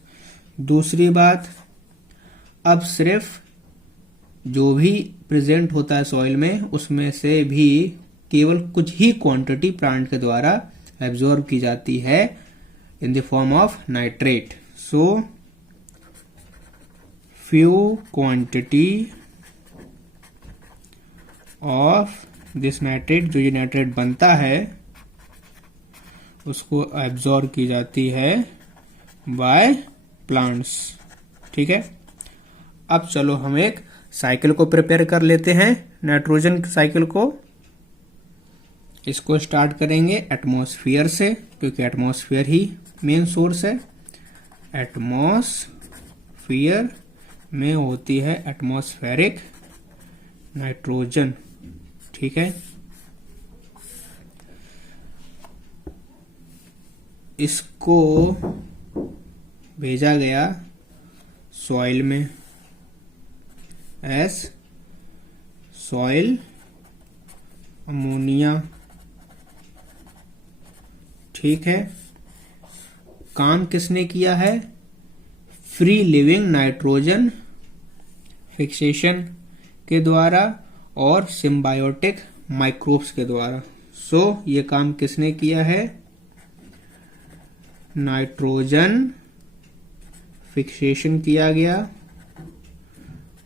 दूसरी बात, अब सिर्फ जो भी प्रेजेंट होता है सॉइल में उसमें से भी केवल कुछ ही क्वांटिटी प्लांट के द्वारा एब्जॉर्ब की जाती है in the form of nitrate. So few quantity of this nitrate, जो ये नाइट्रेट बनता है उसको एब्जॉर्ब की जाती है बाय प्लांट्स। ठीक है, अब चलो हम एक साइकिल को प्रिपेयर कर लेते हैं, नाइट्रोजन साइकिल को। इसको स्टार्ट करेंगे एटमॉस्फेयर से, क्योंकि एटमॉस्फेयर ही मेन सोर्स है। एटमॉस्फेयर में होती है एटमॉस्फेरिक नाइट्रोजन। ठीक है, इसको भेजा गया सॉइल में एस सॉइल अमोनिया। ठीक है, काम किसने किया है? फ्री लिविंग नाइट्रोजन फिक्सेशन के द्वारा और सिम्बायोटिक माइक्रोब्स के द्वारा। सो ये काम किसने किया है? नाइट्रोजन फिक्सेशन किया गया,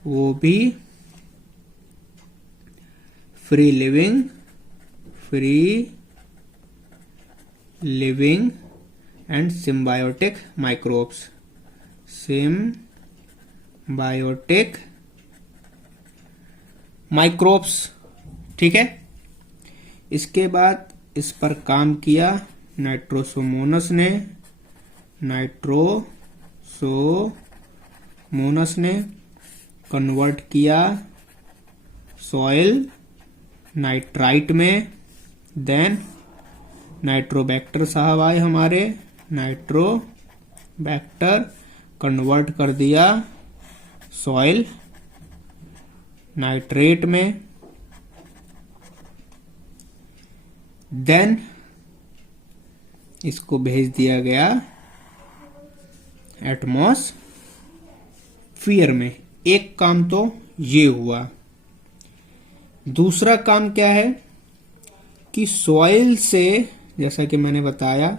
वो भी free living and symbiotic microbes. Symbiotic microbes. ठीक है, इसके बाद इस पर काम किया नाइट्रोसोमोनस ने कन्वर्ट किया सॉइल नाइट्राइट में। देन नाइट्रोबैक्टर साहब आए हमारे, नाइट्रोबैक्टर कन्वर्ट कर दिया सॉइल नाइट्रेट में। देन इसको भेज दिया गया एटमॉस्फेयर में। एक काम तो ये हुआ। दूसरा काम क्या है कि सॉइल से, जैसा कि मैंने बताया,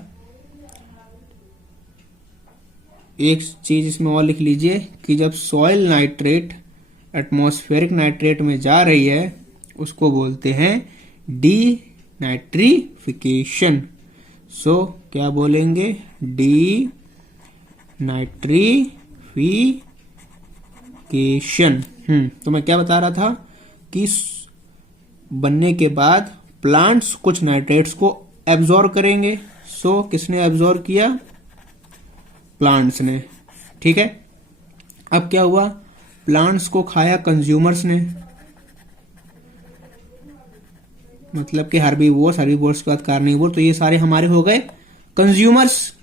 एक चीज इसमें और लिख लीजिए कि जब सॉइल नाइट्रेट एटमॉस्फेरिक नाइट्रेट में जा रही है उसको बोलते हैं डीनाइट्रिफिकेशन। सो क्या बोलेंगे? डीनाइट्रिफिकेशन। तो मैं क्या बता रहा था कि बनने के बाद प्लांट्स कुछ नाइट्रेट्स को एब्जॉर्ब करेंगे। सो किसने एब्जॉर्ब किया? प्लांट्स ने। ठीक है, अब क्या हुआ? प्लांट्स को खाया कंज्यूमर्स ने, मतलब कि हर्बीवोर्स के बाद कार्निवोर, तो ये सारे हमारे हो गए कंज्यूमर्स।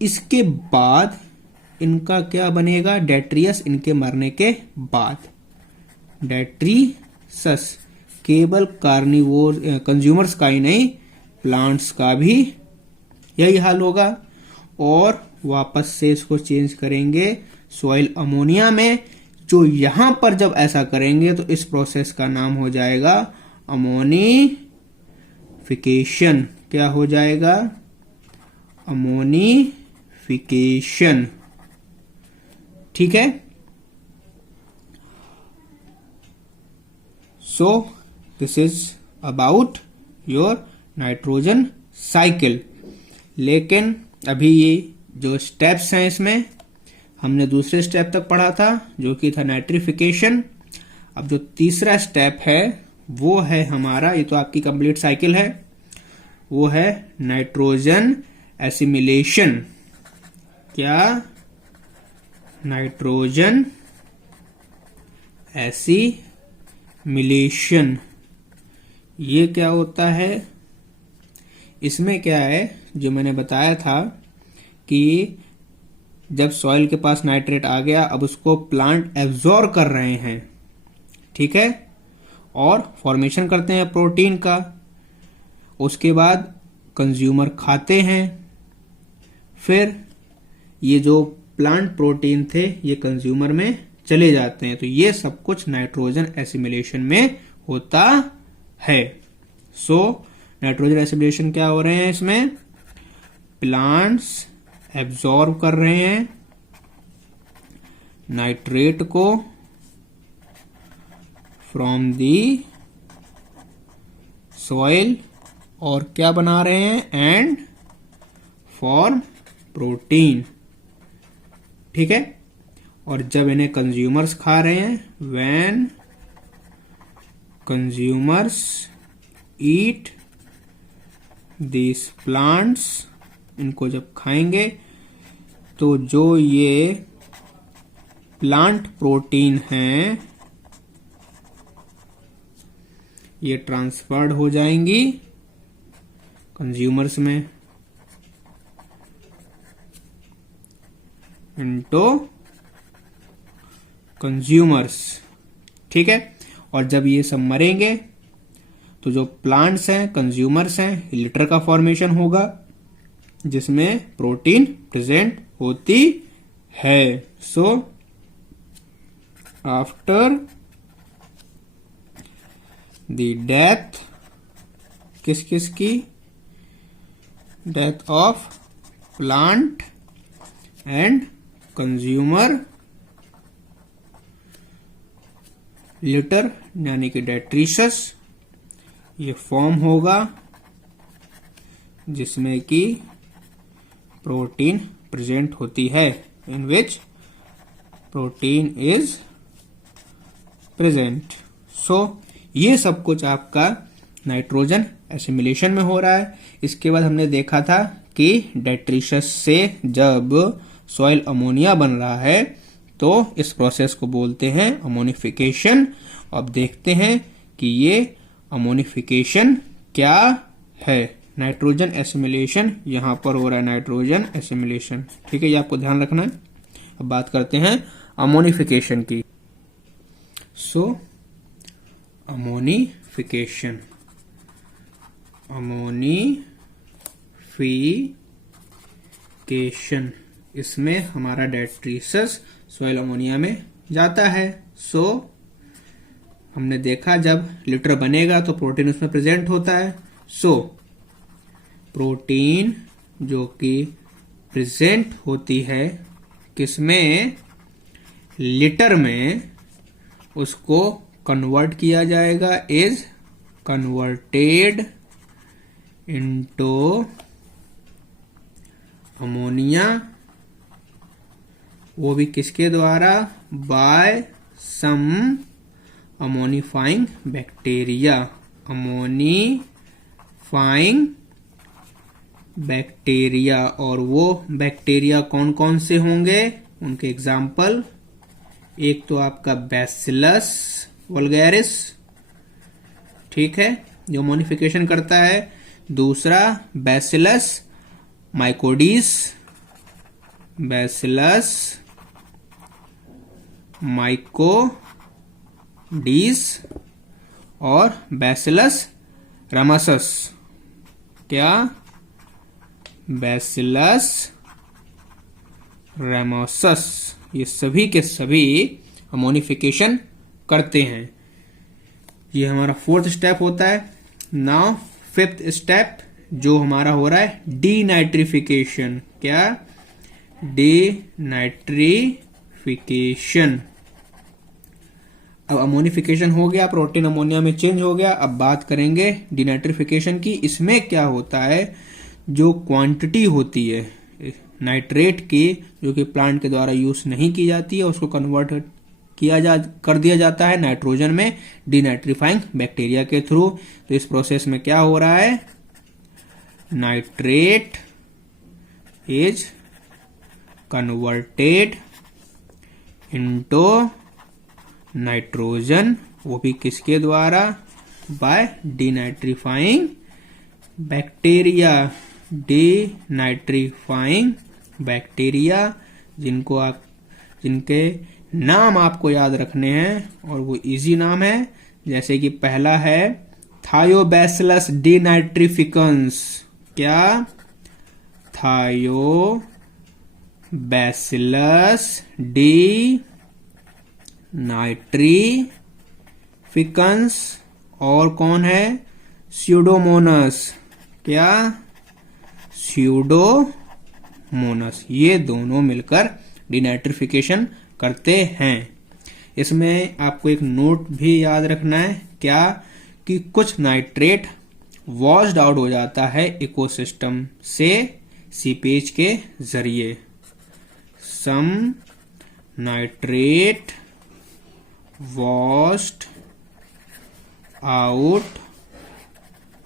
इसके बाद इनका क्या बनेगा? डेट्रियस, इनके मरने के बाद। डेट्रियस केवल कार्निवोर कंज्यूमर्स का ही नहीं, प्लांट्स का भी यही हाल होगा। और वापस से इसको चेंज करेंगे सॉइल अमोनिया में। जो यहां पर जब ऐसा करेंगे तो इस प्रोसेस का नाम हो जाएगा अमोनिफिकेशन। क्या हो जाएगा? अमोनिफिकेशन। ठीक है, so this is about your nitrogen cycle. लेकिन अभी ये जो स्टेप्स हैं इसमें हमने दूसरे स्टेप तक पढ़ा था जो कि था नाइट्रिफिकेशन। अब जो तीसरा स्टेप है वो है हमारा, ये तो आपकी कंप्लीट साइकिल है, वो है नाइट्रोजन एसिमिलेशन। क्या? Nitrogen assimilation. ये क्या होता है? इसमें क्या है, जो मैंने बताया था कि जब सॉइल के पास नाइट्रेट आ गया, अब उसको प्लांट एब्जॉर्ब कर रहे हैं, ठीक है, और फॉर्मेशन करते हैं प्रोटीन का। उसके बाद कंज्यूमर खाते हैं, फिर ये जो प्लांट प्रोटीन थे ये कंज्यूमर में चले जाते हैं। तो ये सब कुछ नाइट्रोजन एसिमिलेशन में होता है। सो नाइट्रोजन एसिमिलेशन क्या हो रहे हैं इसमें? प्लांट्स एब्जॉर्ब कर रहे हैं नाइट्रेट को फ्रॉम दी सॉइल और क्या बना रहे हैं? एंड फॉर्म प्रोटीन, ठीक है। और जब इन्हें कंज्यूमर्स खा रहे हैं, when consumers eat this plants, इनको जब खाएंगे तो जो ये प्लांट प्रोटीन हैं ये ट्रांसफर्ड हो जाएंगी कंज्यूमर्स में इनटू कंज्यूमर्स, ठीक है। और जब ये सब मरेंगे तो जो प्लांट्स हैं, कंज्यूमर्स हैं, लिटर का फॉर्मेशन होगा जिसमें प्रोटीन प्रेजेंट होती है। सो आफ्टर द डेथ, किस किस की? Death of plant and consumer, litre यानी कि डेट्रिशस ये फॉर्म होगा जिसमें कि प्रोटीन प्रेजेंट होती है, इन विच प्रोटीन इज प्रेजेंट। सो ये सब कुछ आपका नाइट्रोजन एसिमिलेशन में हो रहा है। इसके बाद हमने देखा था कि डेट्रिशस से जब सॉइल अमोनिया बन रहा है तो इस प्रोसेस को बोलते हैं अमोनिफिकेशन। अब देखते हैं कि ये अमोनिफिकेशन क्या है। नाइट्रोजन एसिमिलेशन यहां पर हो रहा है, नाइट्रोजन एसिमिलेशन, ठीक है, ये आपको ध्यान रखना है। अब बात करते हैं अमोनिफिकेशन की। सो अमोनिफिकेशन, अमोनिफिकेशन, इसमें हमारा डेट्रिशस सॉइल अमोनिया में जाता है। सो हमने देखा जब लिटर बनेगा तो प्रोटीन उसमें प्रेजेंट होता है। सो प्रोटीन जो कि प्रेजेंट होती है किसमें? लिटर में, उसको कन्वर्ट किया जाएगा, इज कन्वर्टेड इनटू अमोनिया। वो भी किसके द्वारा? बाय सम अमोनिफाइंग बैक्टीरिया। अमोनिफाइंग बैक्टीरिया, और वो बैक्टीरिया कौन कौन से होंगे? उनके एग्जाम्पल, एक तो आपका बैसिलस वल्गैरिस, ठीक है, जो अमोनिफिकेशन करता है। दूसरा बैसिलस माइकोडिस, बैसिलस माइकोडिस, और बैसिलस रामासस। क्या? बैसिलस रामासस। ये सभी के सभी अमोनिफिकेशन करते हैं। ये हमारा फोर्थ स्टेप होता है। नाउ फिफ्थ स्टेप जो हमारा हो रहा है डीनाइट्रिफिकेशन। क्या? डीनाइट्रिफिकेशन। अब अमोनिफिकेशन हो गया, प्रोटीन अमोनिया में चेंज हो गया। अब बात करेंगे डिनाइट्रिफिकेशन की। इसमें क्या होता है, जो क्वांटिटी होती है नाइट्रेट की जो कि प्लांट के द्वारा यूज नहीं की जाती है, उसको कन्वर्ट कर दिया जाता है नाइट्रोजन में डिनाइट्रीफाइंग बैक्टीरिया के थ्रू। तो इस प्रोसेस में क्या हो रहा है, nitrate is converted into nitrogen, वो भी किसके द्वारा, बाय डिनाइट्रीफाइंग बैक्टीरिया। डिनाइट्रीफाइंग बैक्टीरिया जिनके नाम आपको याद रखने हैं और वो इजी नाम है, जैसे कि पहला है थायोबैसिलस डिनाइट्रिफिकेंस। क्या, थायोबैसिलस डिनाइट्रिफिकेंस। और कौन है, स्यूडोमोनास। क्या, स्यूडोमोनास। ये दोनों मिलकर डिनाइट्रिफिकेशन करते हैं। इसमें आपको एक नोट भी याद रखना है, क्या, कि कुछ नाइट्रेट वॉश्ड आउट हो जाता है इकोसिस्टम से सीपेज के जरिए। Some nitrate washed out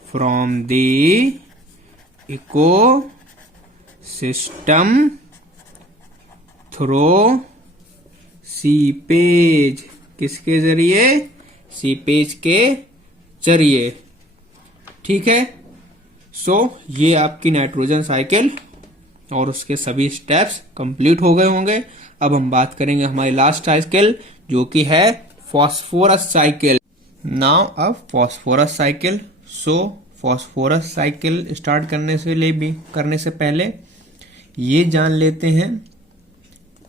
from the ecosystem through seepage. किसके जरिए, सीपेज के जरिए। ठीक है। सो ये आपकी नाइट्रोजन साइकिल और उसके सभी स्टेप्स कंप्लीट हो गए होंगे। अब हम बात करेंगे हमारी लास्ट साइकिल जो कि है फॉस्फोरस साइकिल। नाउ अब फॉस्फोरस साइकिल। सो फॉस्फोरस साइकिल स्टार्ट करने से पहले ये जान लेते हैं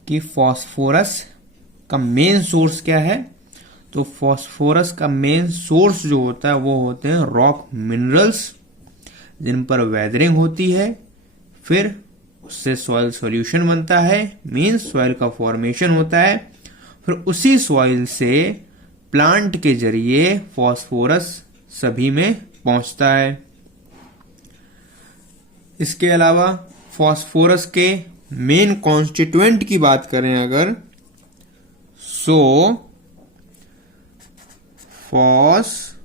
कि फॉस्फोरस का मेन सोर्स क्या है। तो फॉस्फोरस का मेन सोर्स जो होता है वो होते हैं रॉक मिनरल्स, जिन पर वेदरिंग होती है, फिर उससे सॉइल सॉल्यूशन बनता है, मींस सॉइल का फॉर्मेशन होता है, फिर उसी सॉइल से प्लांट के जरिए फॉस्फोरस सभी में पहुंचता है। इसके अलावा फॉस्फोरस के मेन कॉन्स्टिट्यूएंट की बात करें अगर, सो फॉस्फोरस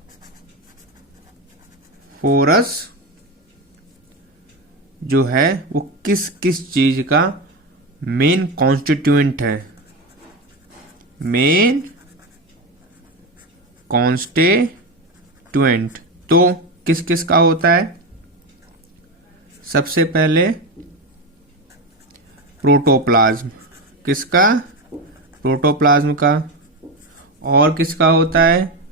जो है वो किस किस चीज का मेन कॉन्स्टिट्यूएंट है। मेन कॉन्स्टिट्यूएंट तो किस किस का होता है। सबसे पहले प्रोटोप्लाज्म। किसका, प्रोटोप्लाज्म का। और किसका होता है,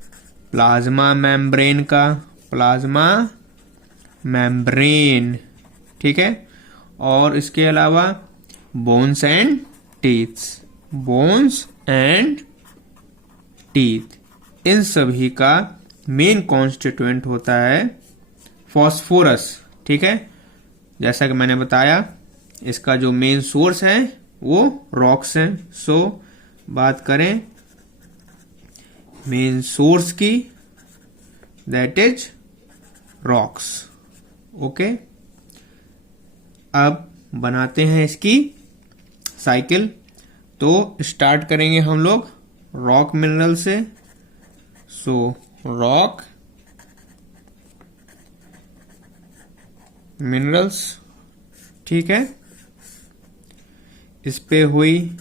प्लाज्मा मेम्ब्रेन का, प्लाज्मा मेम्ब्रेन। ठीक है। और इसके अलावा bones and teeths, bones and teeth, इन सभी का मेन कॉन्स्टिट्यूएंट होता है फॉस्फोरस। ठीक है। जैसा कि मैंने बताया इसका जो मेन सोर्स है वो रॉक्स हैं। सो बात करें मेन सोर्स की, दैट इज रॉक्स। ओके। अब बनाते हैं इसकी साइकिल। तो स्टार्ट करेंगे हम लोग रॉक मिनरल से। सो रॉक मिनरल्स, ठीक है। इस पे हुई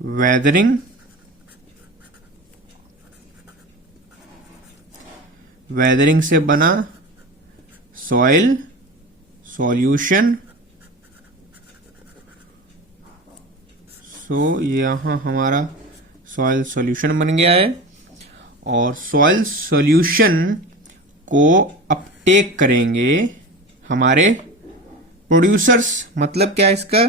वेदरिंग, वेदरिंग से बना सॉइल सॉल्यूशन। सो यहां हमारा सॉइल सॉल्यूशन बन गया है और सॉइल सॉल्यूशन को अपटेक करेंगे हमारे प्रोड्यूसर्स। मतलब क्या है इसका,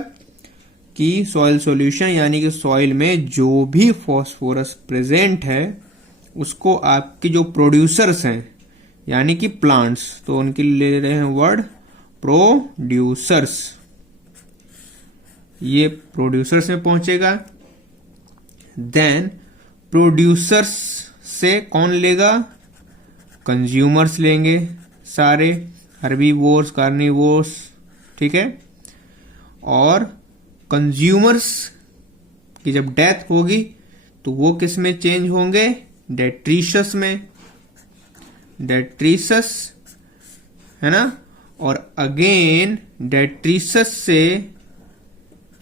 कि सॉइल सॉल्यूशन यानी कि सॉइल में जो भी फॉस्फोरस प्रेजेंट है उसको आपके जो प्रोड्यूसर्स हैं यानी कि प्लांट्स, तो उनके लिए ले रहे हैं वर्ड प्रोड्यूसर्स। ये प्रोड्यूसर्स में पहुंचेगा। देन प्रोड्यूसर्स से कौन लेगा? कंज्यूमर्स लेंगे, सारे हर्बीवोर्स, कार्निवोर्स, ठीक है। और कंज्यूमर्स की जब डेथ होगी तो वो किस में चेंज होंगे? डेट्रीशस में, डेट्रीशस, है ना। और अगेन डेट्रीशस से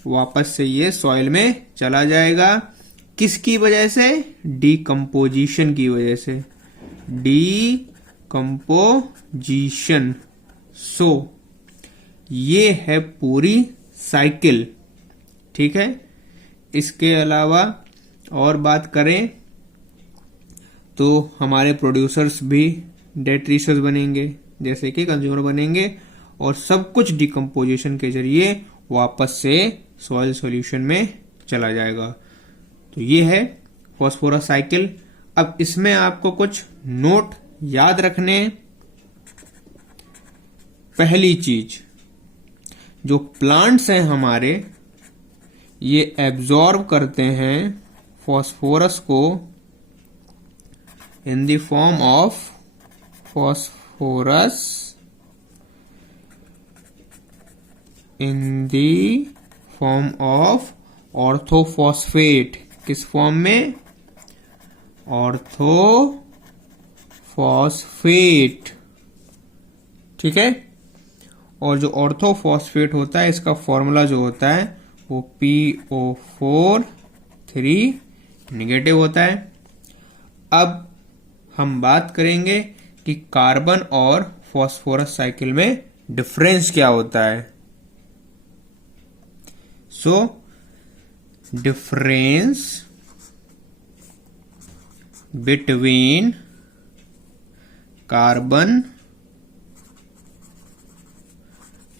वापस से ये सॉइल में चला जाएगा। किसकी वजह से? डीकम्पोजिशन की वजह से, डीकम्पोजिशन। सो ये है पूरी साइकिल, ठीक है। इसके अलावा और बात करें तो हमारे प्रोड्यूसर्स भी डेट्रीशस बनेंगे, जैसे कि कंज्यूमर बनेंगे, और सब कुछ डिकम्पोजिशन के जरिए वापस से सॉइल सॉल्यूशन में चला जाएगा। तो ये है फॉस्फोरस साइकिल। अब इसमें आपको कुछ नोट याद रखने। पहली चीज, जो प्लांट्स हैं हमारे, ये एब्जॉर्ब करते हैं फॉस्फोरस को in the form of phosphorus in the form of orthophosphate। किस फॉर्म में? ऑर्थोफॉस्फेट, ठीक है। और जो ऑर्थोफॉस्फेट होता है, इसका फॉर्मूला जो होता है वो PO4 3 नेगेटिव होता है। अब हम बात करेंगे कि कार्बन और फॉस्फोरस साइकिल में डिफरेंस क्या होता है। So difference between carbon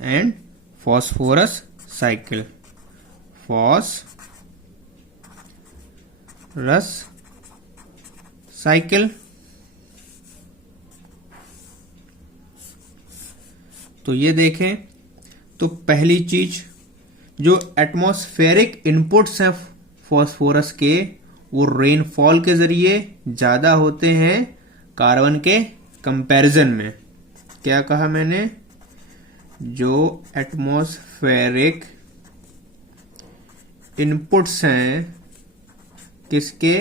and phosphorus cycle, phosphorus cycle. तो ये देखें, तो पहली चीज, जो एटमॉस्फेरिक इनपुट्स हैं फॉस्फोरस के, वो रेनफॉल के जरिए ज्यादा होते हैं कार्बन के कंपैरिजन में। क्या कहा मैंने? जो एटमॉस्फेरिक इनपुट्स हैं किसके?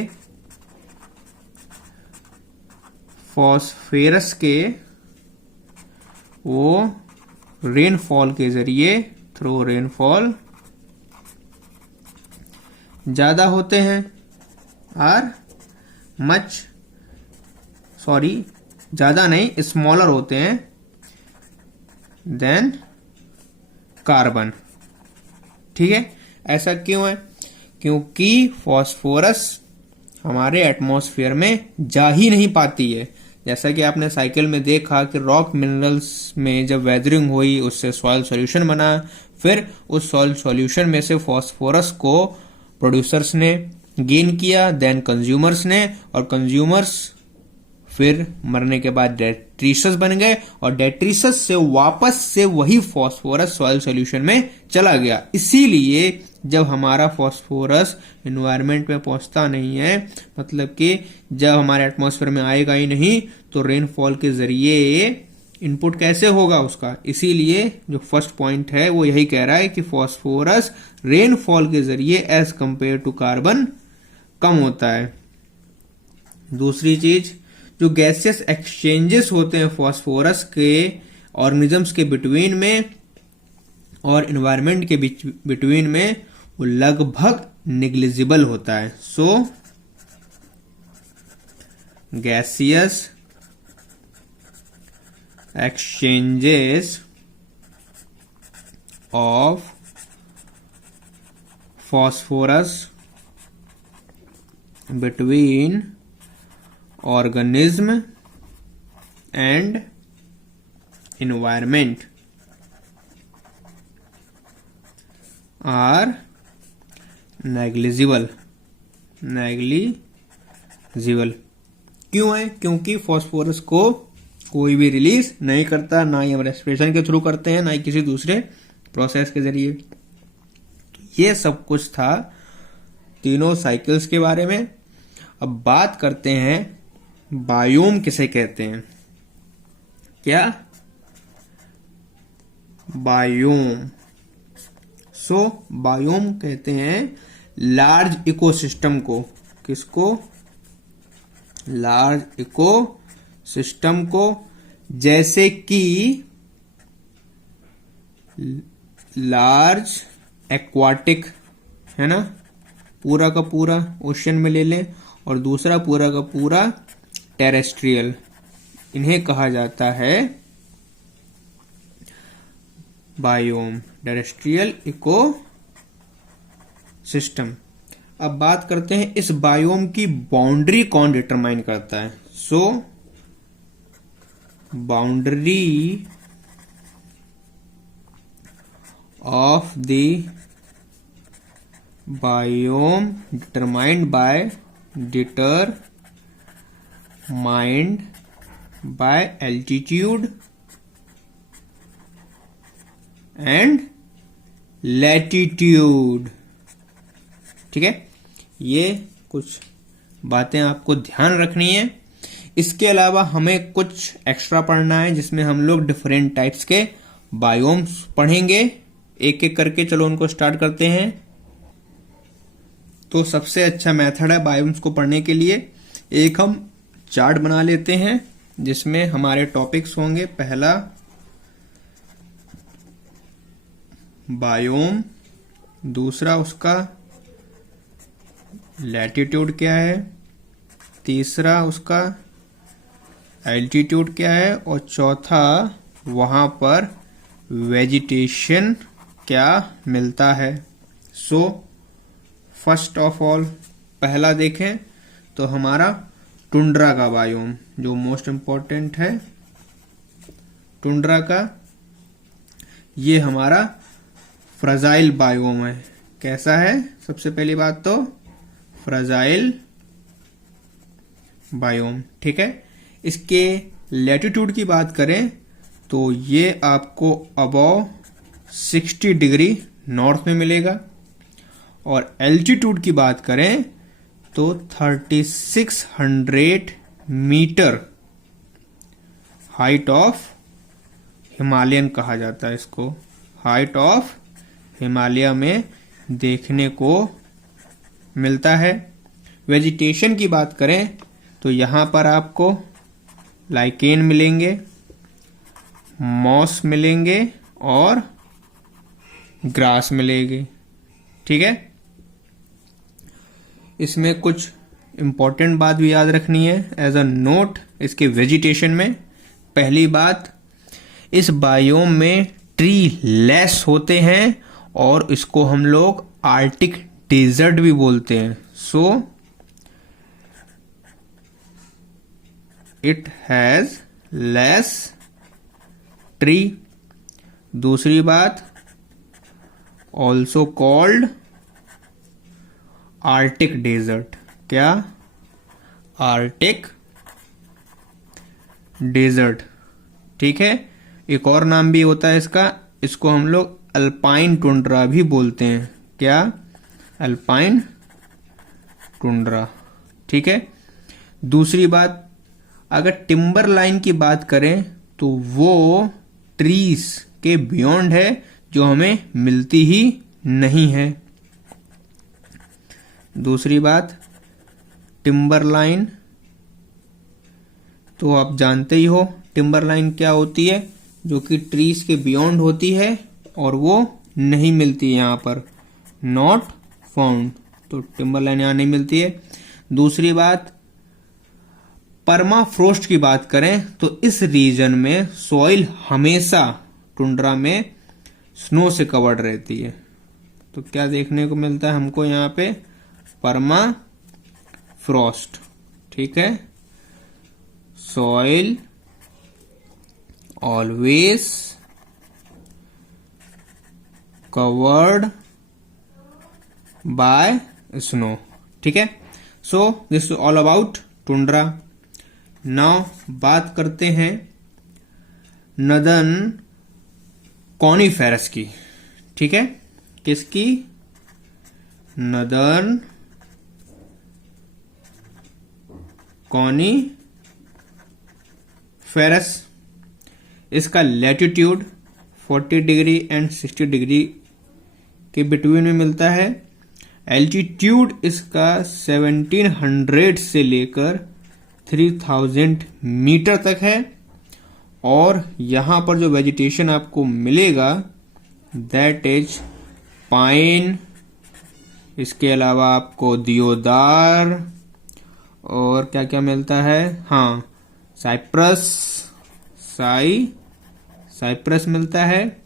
फॉस्फोरस के, वो रेनफॉल के जरिए, थ्रू रेनफॉल ज्यादा होते हैं। और ज्यादा नहीं, स्मॉलर होते हैं देन कार्बन, ठीक है। ऐसा क्यों है? क्योंकि फॉस्फोरस हमारे एटमॉस्फेयर में जा ही नहीं पाती है। जैसा कि आपने साइकिल में देखा कि रॉक मिनरल्स में जब वेदरिंग हुई, उससे सॉइल सॉल्यूशन बना, फिर उस सॉइल सॉल्यूशन में से फॉस्फोरस को प्रोड्यूसर्स ने गेन किया, देन कंज्यूमर्स ने, और कंज्यूमर्स फिर मरने के बाद डेट्रीशस बन गए, और डेट्रीशस से वापस से वही फॉस्फोरस सॉइल सॉल्यूशन में चला गया। इसीलिए जब हमारा फॉस्फोरस एनवायरनमेंट में पहुंचता नहीं है, मतलब कि जब हमारे एटमॉस्फेयर में आएगा ही नहीं, तो रेनफॉल के जरिए इनपुट कैसे होगा उसका। इसीलिए जो फर्स्ट पॉइंट है वो यही कह रहा है कि फॉस्फोरस रेनफॉल के जरिए एज कंपेयर टू कार्बन कम होता है। दूसरी चीज, जो गैसियस एक्सचेंजेस होते हैं फॉस्फोरस के ऑर्गेनिजम्स के बिटवीन में और एनवायरनमेंट के बिटवीन में, वो लगभग निग्लिजिबल होता है। सो gaseous exchanges of phosphorus between organism and environment are negligible। क्यों है? क्योंकि फॉस्फोरस को कोई भी रिलीज नहीं करता, ना ही हम रेस्पिरेशन के थ्रू करते हैं, ना ही किसी दूसरे प्रोसेस के जरिए। तो ये सब कुछ था तीनों साइकिल्स के बारे में। अब बात करते हैं बायोम किसे कहते हैं। क्या? बायोम। बायोम कहते हैं लार्ज इकोसिस्टम को। किसको? लार्ज इकोसिस्टम को। जैसे कि लार्ज एक्वाटिक है ना, पूरा का पूरा ओशन में ले लें, और दूसरा पूरा का पूरा टेरेस्ट्रियल, इन्हें कहा जाता है बायोम, टेरेस्ट्रियल इको सिस्टम। अब बात करते हैं इस बायोम की बाउंड्री कौन डिटरमाइन करता है। Boundary of the biome determined by altitude and latitude। ठीक है, ये कुछ बातें आपको ध्यान रखनी है। इसके अलावा हमें कुछ एक्स्ट्रा पढ़ना है जिसमें हम लोग डिफरेंट टाइप्स के बायोम्स पढ़ेंगे, एक एक करके। चलो उनको स्टार्ट करते हैं। तो सबसे अच्छा मेथड है बायोम्स को पढ़ने के लिए, एक हम चार्ट बना लेते हैं जिसमें हमारे टॉपिक्स होंगे। पहला बायोम, दूसरा उसका लैटिट्यूड क्या है, तीसरा उसका एल्टीट्यूड क्या है, और चौथा वहां पर वेजिटेशन क्या मिलता है। फर्स्ट ऑफ ऑल पहला देखें तो हमारा टुंड्रा का बायोम, जो मोस्ट इंपॉर्टेंट है टुंड्रा का, ये हमारा फ्रजाइल बायोम है। कैसा है? सबसे पहली बात तो फ्रजाइल बायोम। ठीक है, इसके लैटिट्यूड की बात करें तो ये आपको अबव 60 डिग्री नॉर्थ में मिलेगा, और एल्टीट्यूड की बात करें तो 3600 मीटर हाइट ऑफ हिमालयन कहा जाता है इसको। हाइट ऑफ हिमालय में देखने को मिलता है। वेजिटेशन की बात करें तो यहां पर आपको लाइकेन मिलेंगे, मॉस मिलेंगे और ग्रास मिलेगी। ठीक है, इसमें कुछ इंपॉर्टेंट बात भी याद रखनी है एज अ नोट इसके वेजिटेशन में। पहली बात, इस बायोम में ट्री लेस होते हैं और इसको हम लोग आर्टिक डेजर्ट भी बोलते हैं। It has less tree. दूसरी बात, ऑल्सो कॉल्ड आर्टिक डेजर्ट। क्या? Arctic desert. ठीक है, एक और नाम भी होता है इसका, इसको हम लोग अल्पाइन टुंड्रा भी बोलते हैं। क्या? Alpine tundra. ठीक है, दूसरी बात, अगर टिम्बर लाइन की बात करें तो वो ट्रीज के बियॉन्ड है, जो हमें मिलती ही नहीं है। दूसरी बात, टिम्बर लाइन तो आप जानते ही हो टिम्बर लाइन क्या होती है, जो कि ट्रीज के बियॉन्ड होती है और वो नहीं मिलती यहां पर, नॉट फाउंड। तो टिम्बर लाइन यहां नहीं मिलती है। दूसरी बात, परमाफ्रोस्ट की बात करें तो इस रीजन में सॉइल हमेशा टुंड्रा में स्नो से कवर्ड रहती है। तो क्या देखने को मिलता है हमको यहाँ पे? परमाफ्रॉस्ट। ठीक है, soil always covered by snow. ठीक है, so this all about tundra. Now बात करते हैं नदन कॉनिफेरस की। ठीक है, किसकी? Northern coniferous. इसका लैटिट्यूड 40 डिग्री एंड 60 डिग्री के बिटवीन में मिलता है। एल्टीट्यूड इसका 1700 से लेकर 3000 मीटर तक है। और यहां पर जो वेजिटेशन आपको मिलेगा दैट इज पाइन, इसके अलावा आपको दियोदार, और क्या क्या मिलता है, हाँ साइप्रस मिलता है।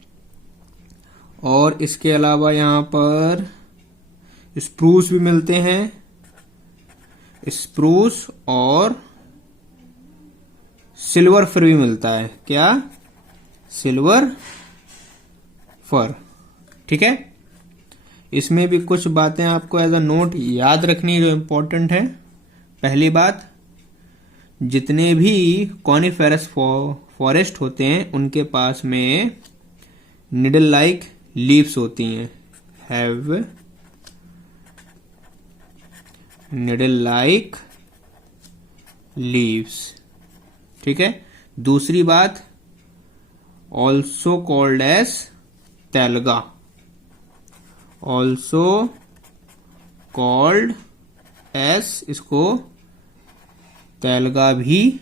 और इसके अलावा यहाँ पर स्प्रूस भी मिलते हैं, स्प्रूस और सिल्वर फर भी मिलता है। क्या? Silver fir. ठीक है, इसमें भी कुछ बातें आपको एज अ नोट याद रखनी जो इंपॉर्टेंट है। पहली बात, जितने भी कॉनिफेरस फॉरेस्ट होते हैं उनके पास में निडल लाइक लीव्स होती हैं, हैव निडल लाइक लीव्स। ठीक है। दूसरी बात, also called as Telaga, also called as, इसको तेलगा भी,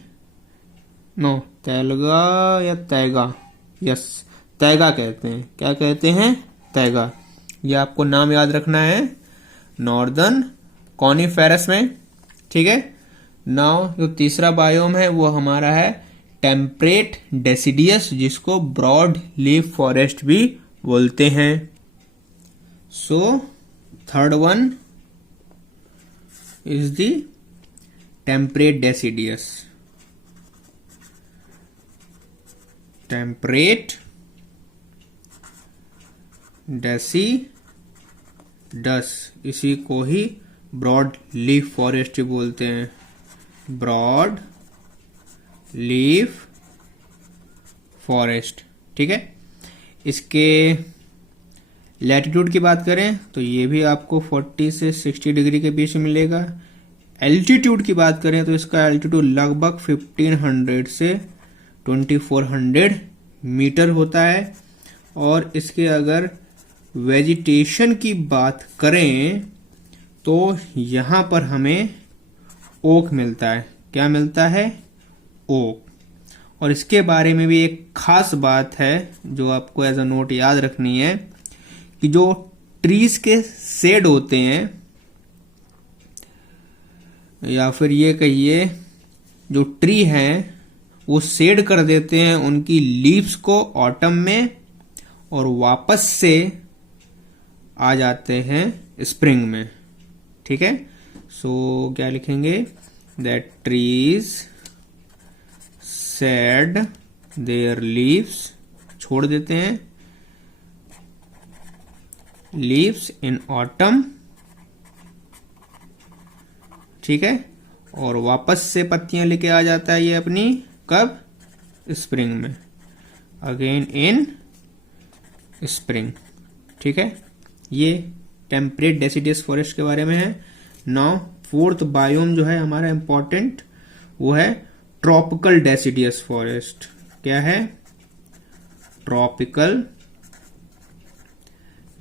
नो तेलगा या तैगा, यस तैगा कहते हैं। क्या कहते हैं? तैगा। ये आपको नाम याद रखना है नॉर्दर्न कॉनिफेरस में। ठीक है। नाउ जो तीसरा बायोम है वो हमारा है टेम्परेट डेसिडियस, जिसको ब्रॉड लीफ फॉरेस्ट भी बोलते हैं। So third one is the temperate deciduous, temperate deciduous, इसी को ही ब्रॉड लीफ फॉरेस्ट बोलते हैं, ब्रॉड लीफ फॉरेस्ट। ठीक है। इसके लैटिट्यूड की बात करें तो ये भी आपको 40 से 60 डिग्री के बीच में मिलेगा। एल्टीट्यूड की बात करें तो इसका एल्टीट्यूड लगभग 1500 से 2400 मीटर होता है। और इसके अगर वेजिटेशन की बात करें तो यहां पर हमें ओक मिलता है। क्या मिलता है? ओक। और इसके बारे में भी एक खास बात है जो आपको एज अ नोट याद रखनी है कि जो ट्रीज के शेड होते हैं, या फिर ये कहिए जो ट्री हैं वो शेड कर देते हैं उनकी लीव्स को ऑटम में, और वापस से आ जाते हैं स्प्रिंग में। ठीक है। सो क्या लिखेंगे? That trees shade there leaves, छोड़ देते हैं लीव्स इन ऑटम। ठीक है। और वापस से पत्तियां लेके आ जाता है ये अपनी, कब? स्प्रिंग में, अगेन इन स्प्रिंग। ठीक है। ये टेम्परेट डेसिडियस फॉरेस्ट के बारे में है। नाउ फोर्थ बायोम जो है हमारा इंपॉर्टेंट वो है ट्रॉपिकल डेसिडियस फॉरेस्ट। क्या है? Tropical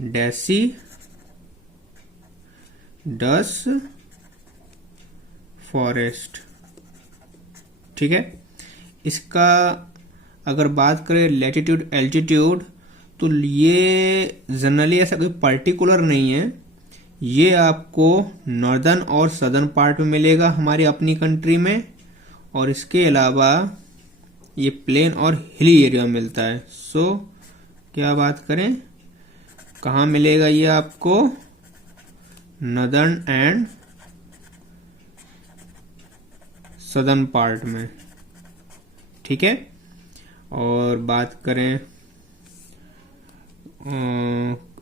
deciduous forest. ठीक है। इसका अगर बात करें लैटिट्यूड एल्टीट्यूड तो ये जनरली ऐसा कोई पर्टिकुलर नहीं है, ये आपको नॉर्दर्न और सदर्न पार्ट में मिलेगा हमारी अपनी कंट्री में। और इसके अलावा ये प्लेन और हिली एरिया में मिलता है। सो क्या बात करें, कहाँ मिलेगा ये आपको? नॉर्दर्न एंड सदर्न पार्ट में। ठीक है। और बात करें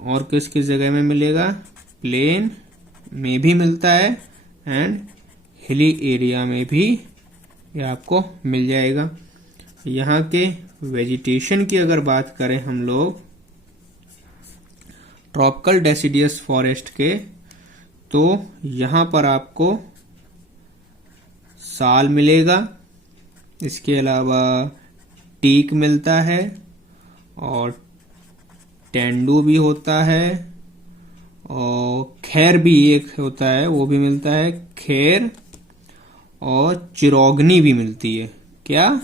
और किस किस जगह में मिलेगा? प्लेन में भी मिलता है एंड हिली एरिया में भी ये आपको मिल जाएगा। यहाँ के वेजिटेशन की अगर बात करें हम लोग ट्रॉपिकल डेसिडियस फॉरेस्ट के, तो यहाँ पर आपको साल मिलेगा। इसके अलावा टीक मिलता है और तेंदू भी होता है और खैर भी एक होता है, वो भी मिलता है खैर, और चिरौगनी भी मिलती है। क्या?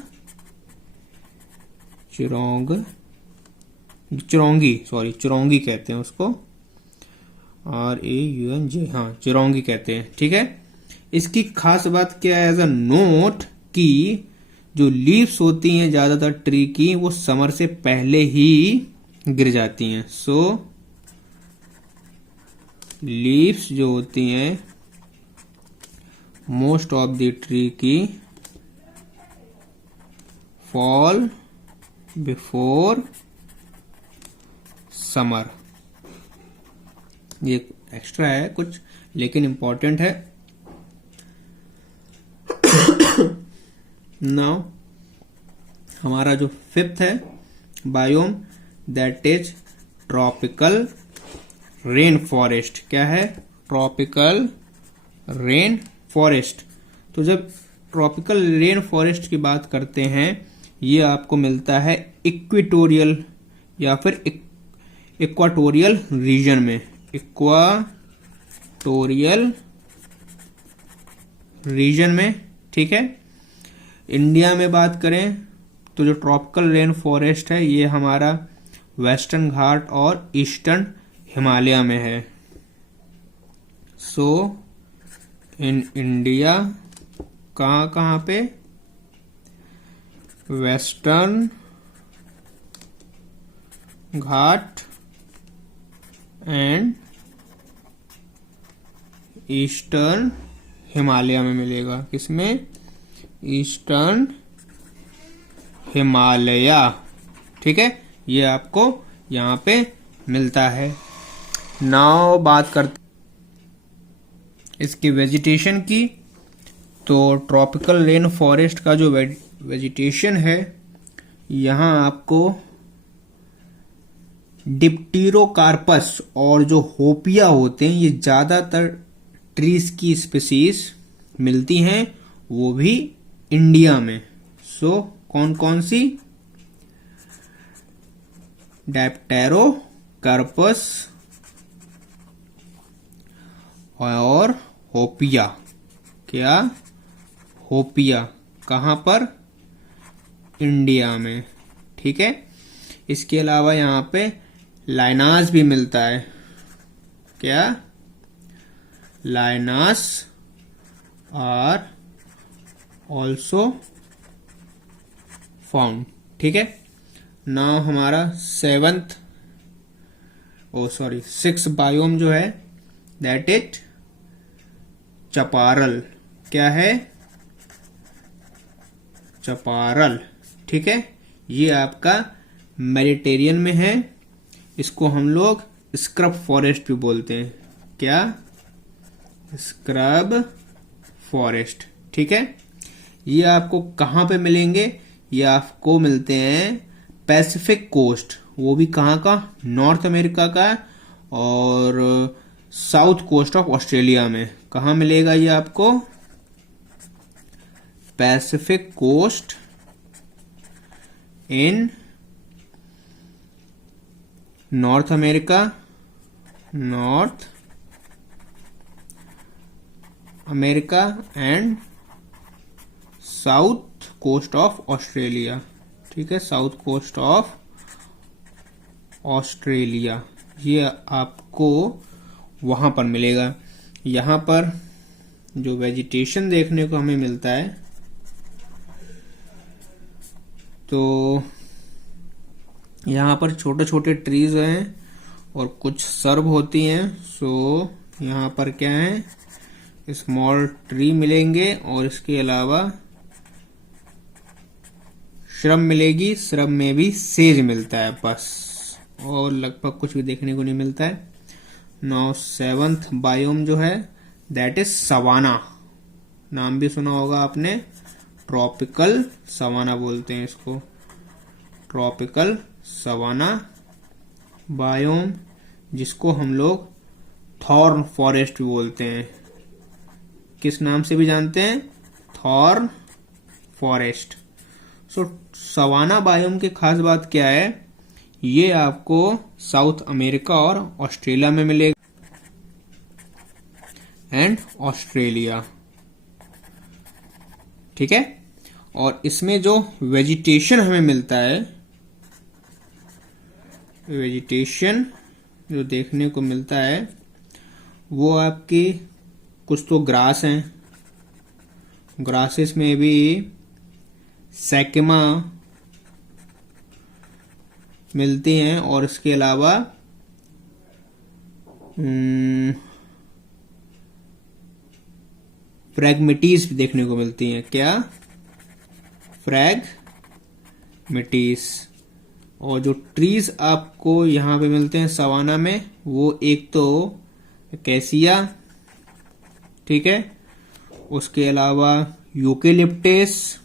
चिरौंगी कहते हैं उसको, RAUNG, हाँ चिरौंगी कहते हैं। ठीक है, इसकी खास बात क्या है एज अ नोट कि जो लीव्स होती हैं ज्यादातर ट्री की वो समर से पहले ही गिर जाती हैं। सो लीव्स जो होती हैं मोस्ट ऑफ द ट्री की फॉल बिफोर समर। ये एक्स्ट्रा है कुछ लेकिन इंपॉर्टेंट है। नाउ हमारा जो फिफ्थ है biome, that is tropical rain forest. क्या है? Tropical rain forest. तो जब ट्रॉपिकल रेन फॉरेस्ट की बात करते हैं, ये आपको मिलता है इक्वेटोरियल या फिर इक्वाटोरियल रीजन में। इक्वाटोरियल रीजन में, ठीक है। इंडिया में बात करें तो जो ट्रॉपिकल रेन फॉरेस्ट है ये हमारा वेस्टर्न घाट और ईस्टर्न हिमालय में है। सो इन इंडिया कहाँ कहाँ पे? Western Ghat and eastern Himalaya में मिलेगा। किसमें? ईस्टर्न हिमालय। ठीक है, ये आपको यहाँ पे मिलता है। नाउ बात करते इसकी वेजिटेशन की। तो ट्रॉपिकल रेन फॉरेस्ट का जो वेजिटेशन है, यहाँ आपको डिप्टेरोकार्पस और जो होपिया होते हैं, ये ज्यादातर ट्रीज की स्पीसीज मिलती हैं, वो भी इंडिया में। सो कौन कौन सी? डिप्टेरोकार्पस और होपिया। क्या? होपिया कहाँ पर? इंडिया में। ठीक है, इसके अलावा यहाँ पे लाइनास भी मिलता है। क्या? लाइनास आर ऑल्सो फाउंड। ठीक है, नाउ हमारा सिक्स बायोम जो है दैट इज चपारल। क्या है? चपारल। ठीक है, ये आपका मेडिटेरियन में है। इसको हम लोग स्क्रब फॉरेस्ट भी बोलते हैं। क्या? Scrub forest. ठीक है, ये आपको कहाँ पे मिलेंगे? ये आपको मिलते हैं पैसिफिक कोस्ट, वो भी कहाँ का? नॉर्थ अमेरिका का और साउथ कोस्ट ऑफ ऑस्ट्रेलिया में। कहाँ मिलेगा ये आपको? Pacific coast in North America, North America and South coast of Australia. ठीक है, साउथ कोस्ट ऑफ ऑस्ट्रेलिया, ये आपको वहां पर मिलेगा। यहाँ पर जो वेजिटेशन देखने को हमें मिलता है, तो यहाँ पर छोटे छोटे ट्रीज हैं और कुछ सर्ब होती हैं। सो यहाँ पर क्या है? स्मॉल ट्री मिलेंगे और इसके अलावा श्रब मिलेगी। श्रब में भी सेज मिलता है बस, और लगभग कुछ भी देखने को नहीं मिलता है। नाउ सेवंथ बायोम जो है दैट इज सवाना। नाम भी सुना होगा आपने, ट्रॉपिकल सवाना बोलते हैं इसको। ट्रॉपिकल सवाना बायोम, जिसको हम लोग थॉर्न फॉरेस्ट भी बोलते हैं। किस नाम से भी जानते हैं? Thorn forest. So savanna biome की खास बात क्या है, ये आपको साउथ अमेरिका और ऑस्ट्रेलिया में मिलेगा एंड ऑस्ट्रेलिया, ठीक है। और इसमें जो वेजिटेशन हमें मिलता है, वेजिटेशन जो देखने को मिलता है वो आपकी कुछ तो ग्रास हैं, ग्रासेस में भी सैकेमा मिलती हैं, और इसके अलावा फ्रैगमिटीज भी देखने को मिलती हैं। क्या? फ्रैगमिटीज। और जो ट्रीज आपको यहाँ पे मिलते हैं सवाना में, वो एक तो कैसिया, ठीक है, उसके अलावा यूकेलिप्टेस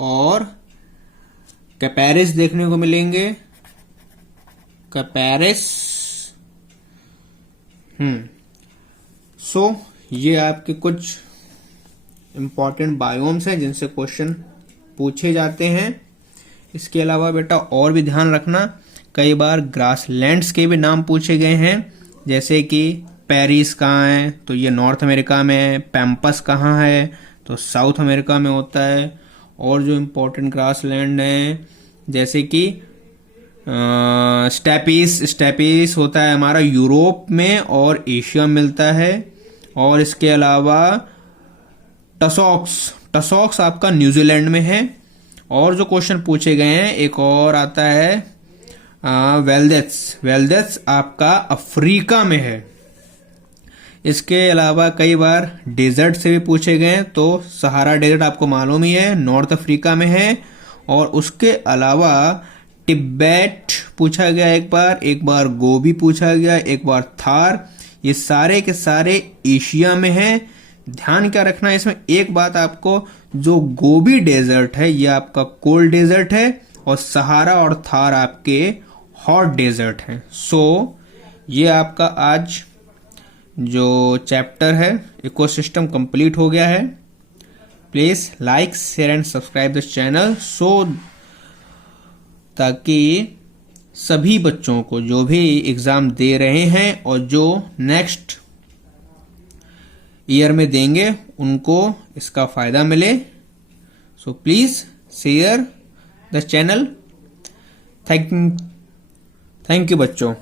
और कैपेरिस देखने को मिलेंगे। कैपेरिस। सो ये आपके कुछ इंपॉर्टेंट बायोम्स हैं जिनसे क्वेश्चन पूछे जाते हैं। इसके अलावा बेटा और भी ध्यान रखना, कई बार ग्रासलैंड्स के भी नाम पूछे गए हैं, जैसे कि पेरिस कहाँ है, तो ये नॉर्थ अमेरिका में है। पैम्पस कहाँ है, तो साउथ अमेरिका में होता है। और जो इम्पोर्टेंट ग्रासलैंड है जैसे कि स्टेपिस होता है हमारा यूरोप में और एशिया में मिलता है। और इसके अलावा टसॉक्स आपका न्यूजीलैंड में है। और जो क्वेश्चन पूछे गए हैं, एक और आता है वेल्डेट्स आपका अफ्रीका में है। इसके अलावा कई बार डेजर्ट से भी पूछे गए हैं, तो सहारा डेजर्ट आपको मालूम ही है, नॉर्थ अफ्रीका में है। और उसके अलावा तिब्बत पूछा गया एक बार गोबी पूछा गया, एक बार थार। ये सारे के सारे एशिया में है। ध्यान क्या रखना है इसमें, एक बात आपको, जो गोबी डेजर्ट है ये आपका कोल्ड डेजर्ट है, और सहारा और थार आपके हॉट डेजर्ट हैं। सो ये आपका आज जो चैप्टर है इकोसिस्टम कंप्लीट हो गया है। Please like, share and subscribe this channel, so ताकि सभी बच्चों को जो भी एग्जाम दे रहे हैं और जो नेक्स्ट ईयर में देंगे उनको इसका फायदा मिले। So please share the channel. Thank you बच्चों।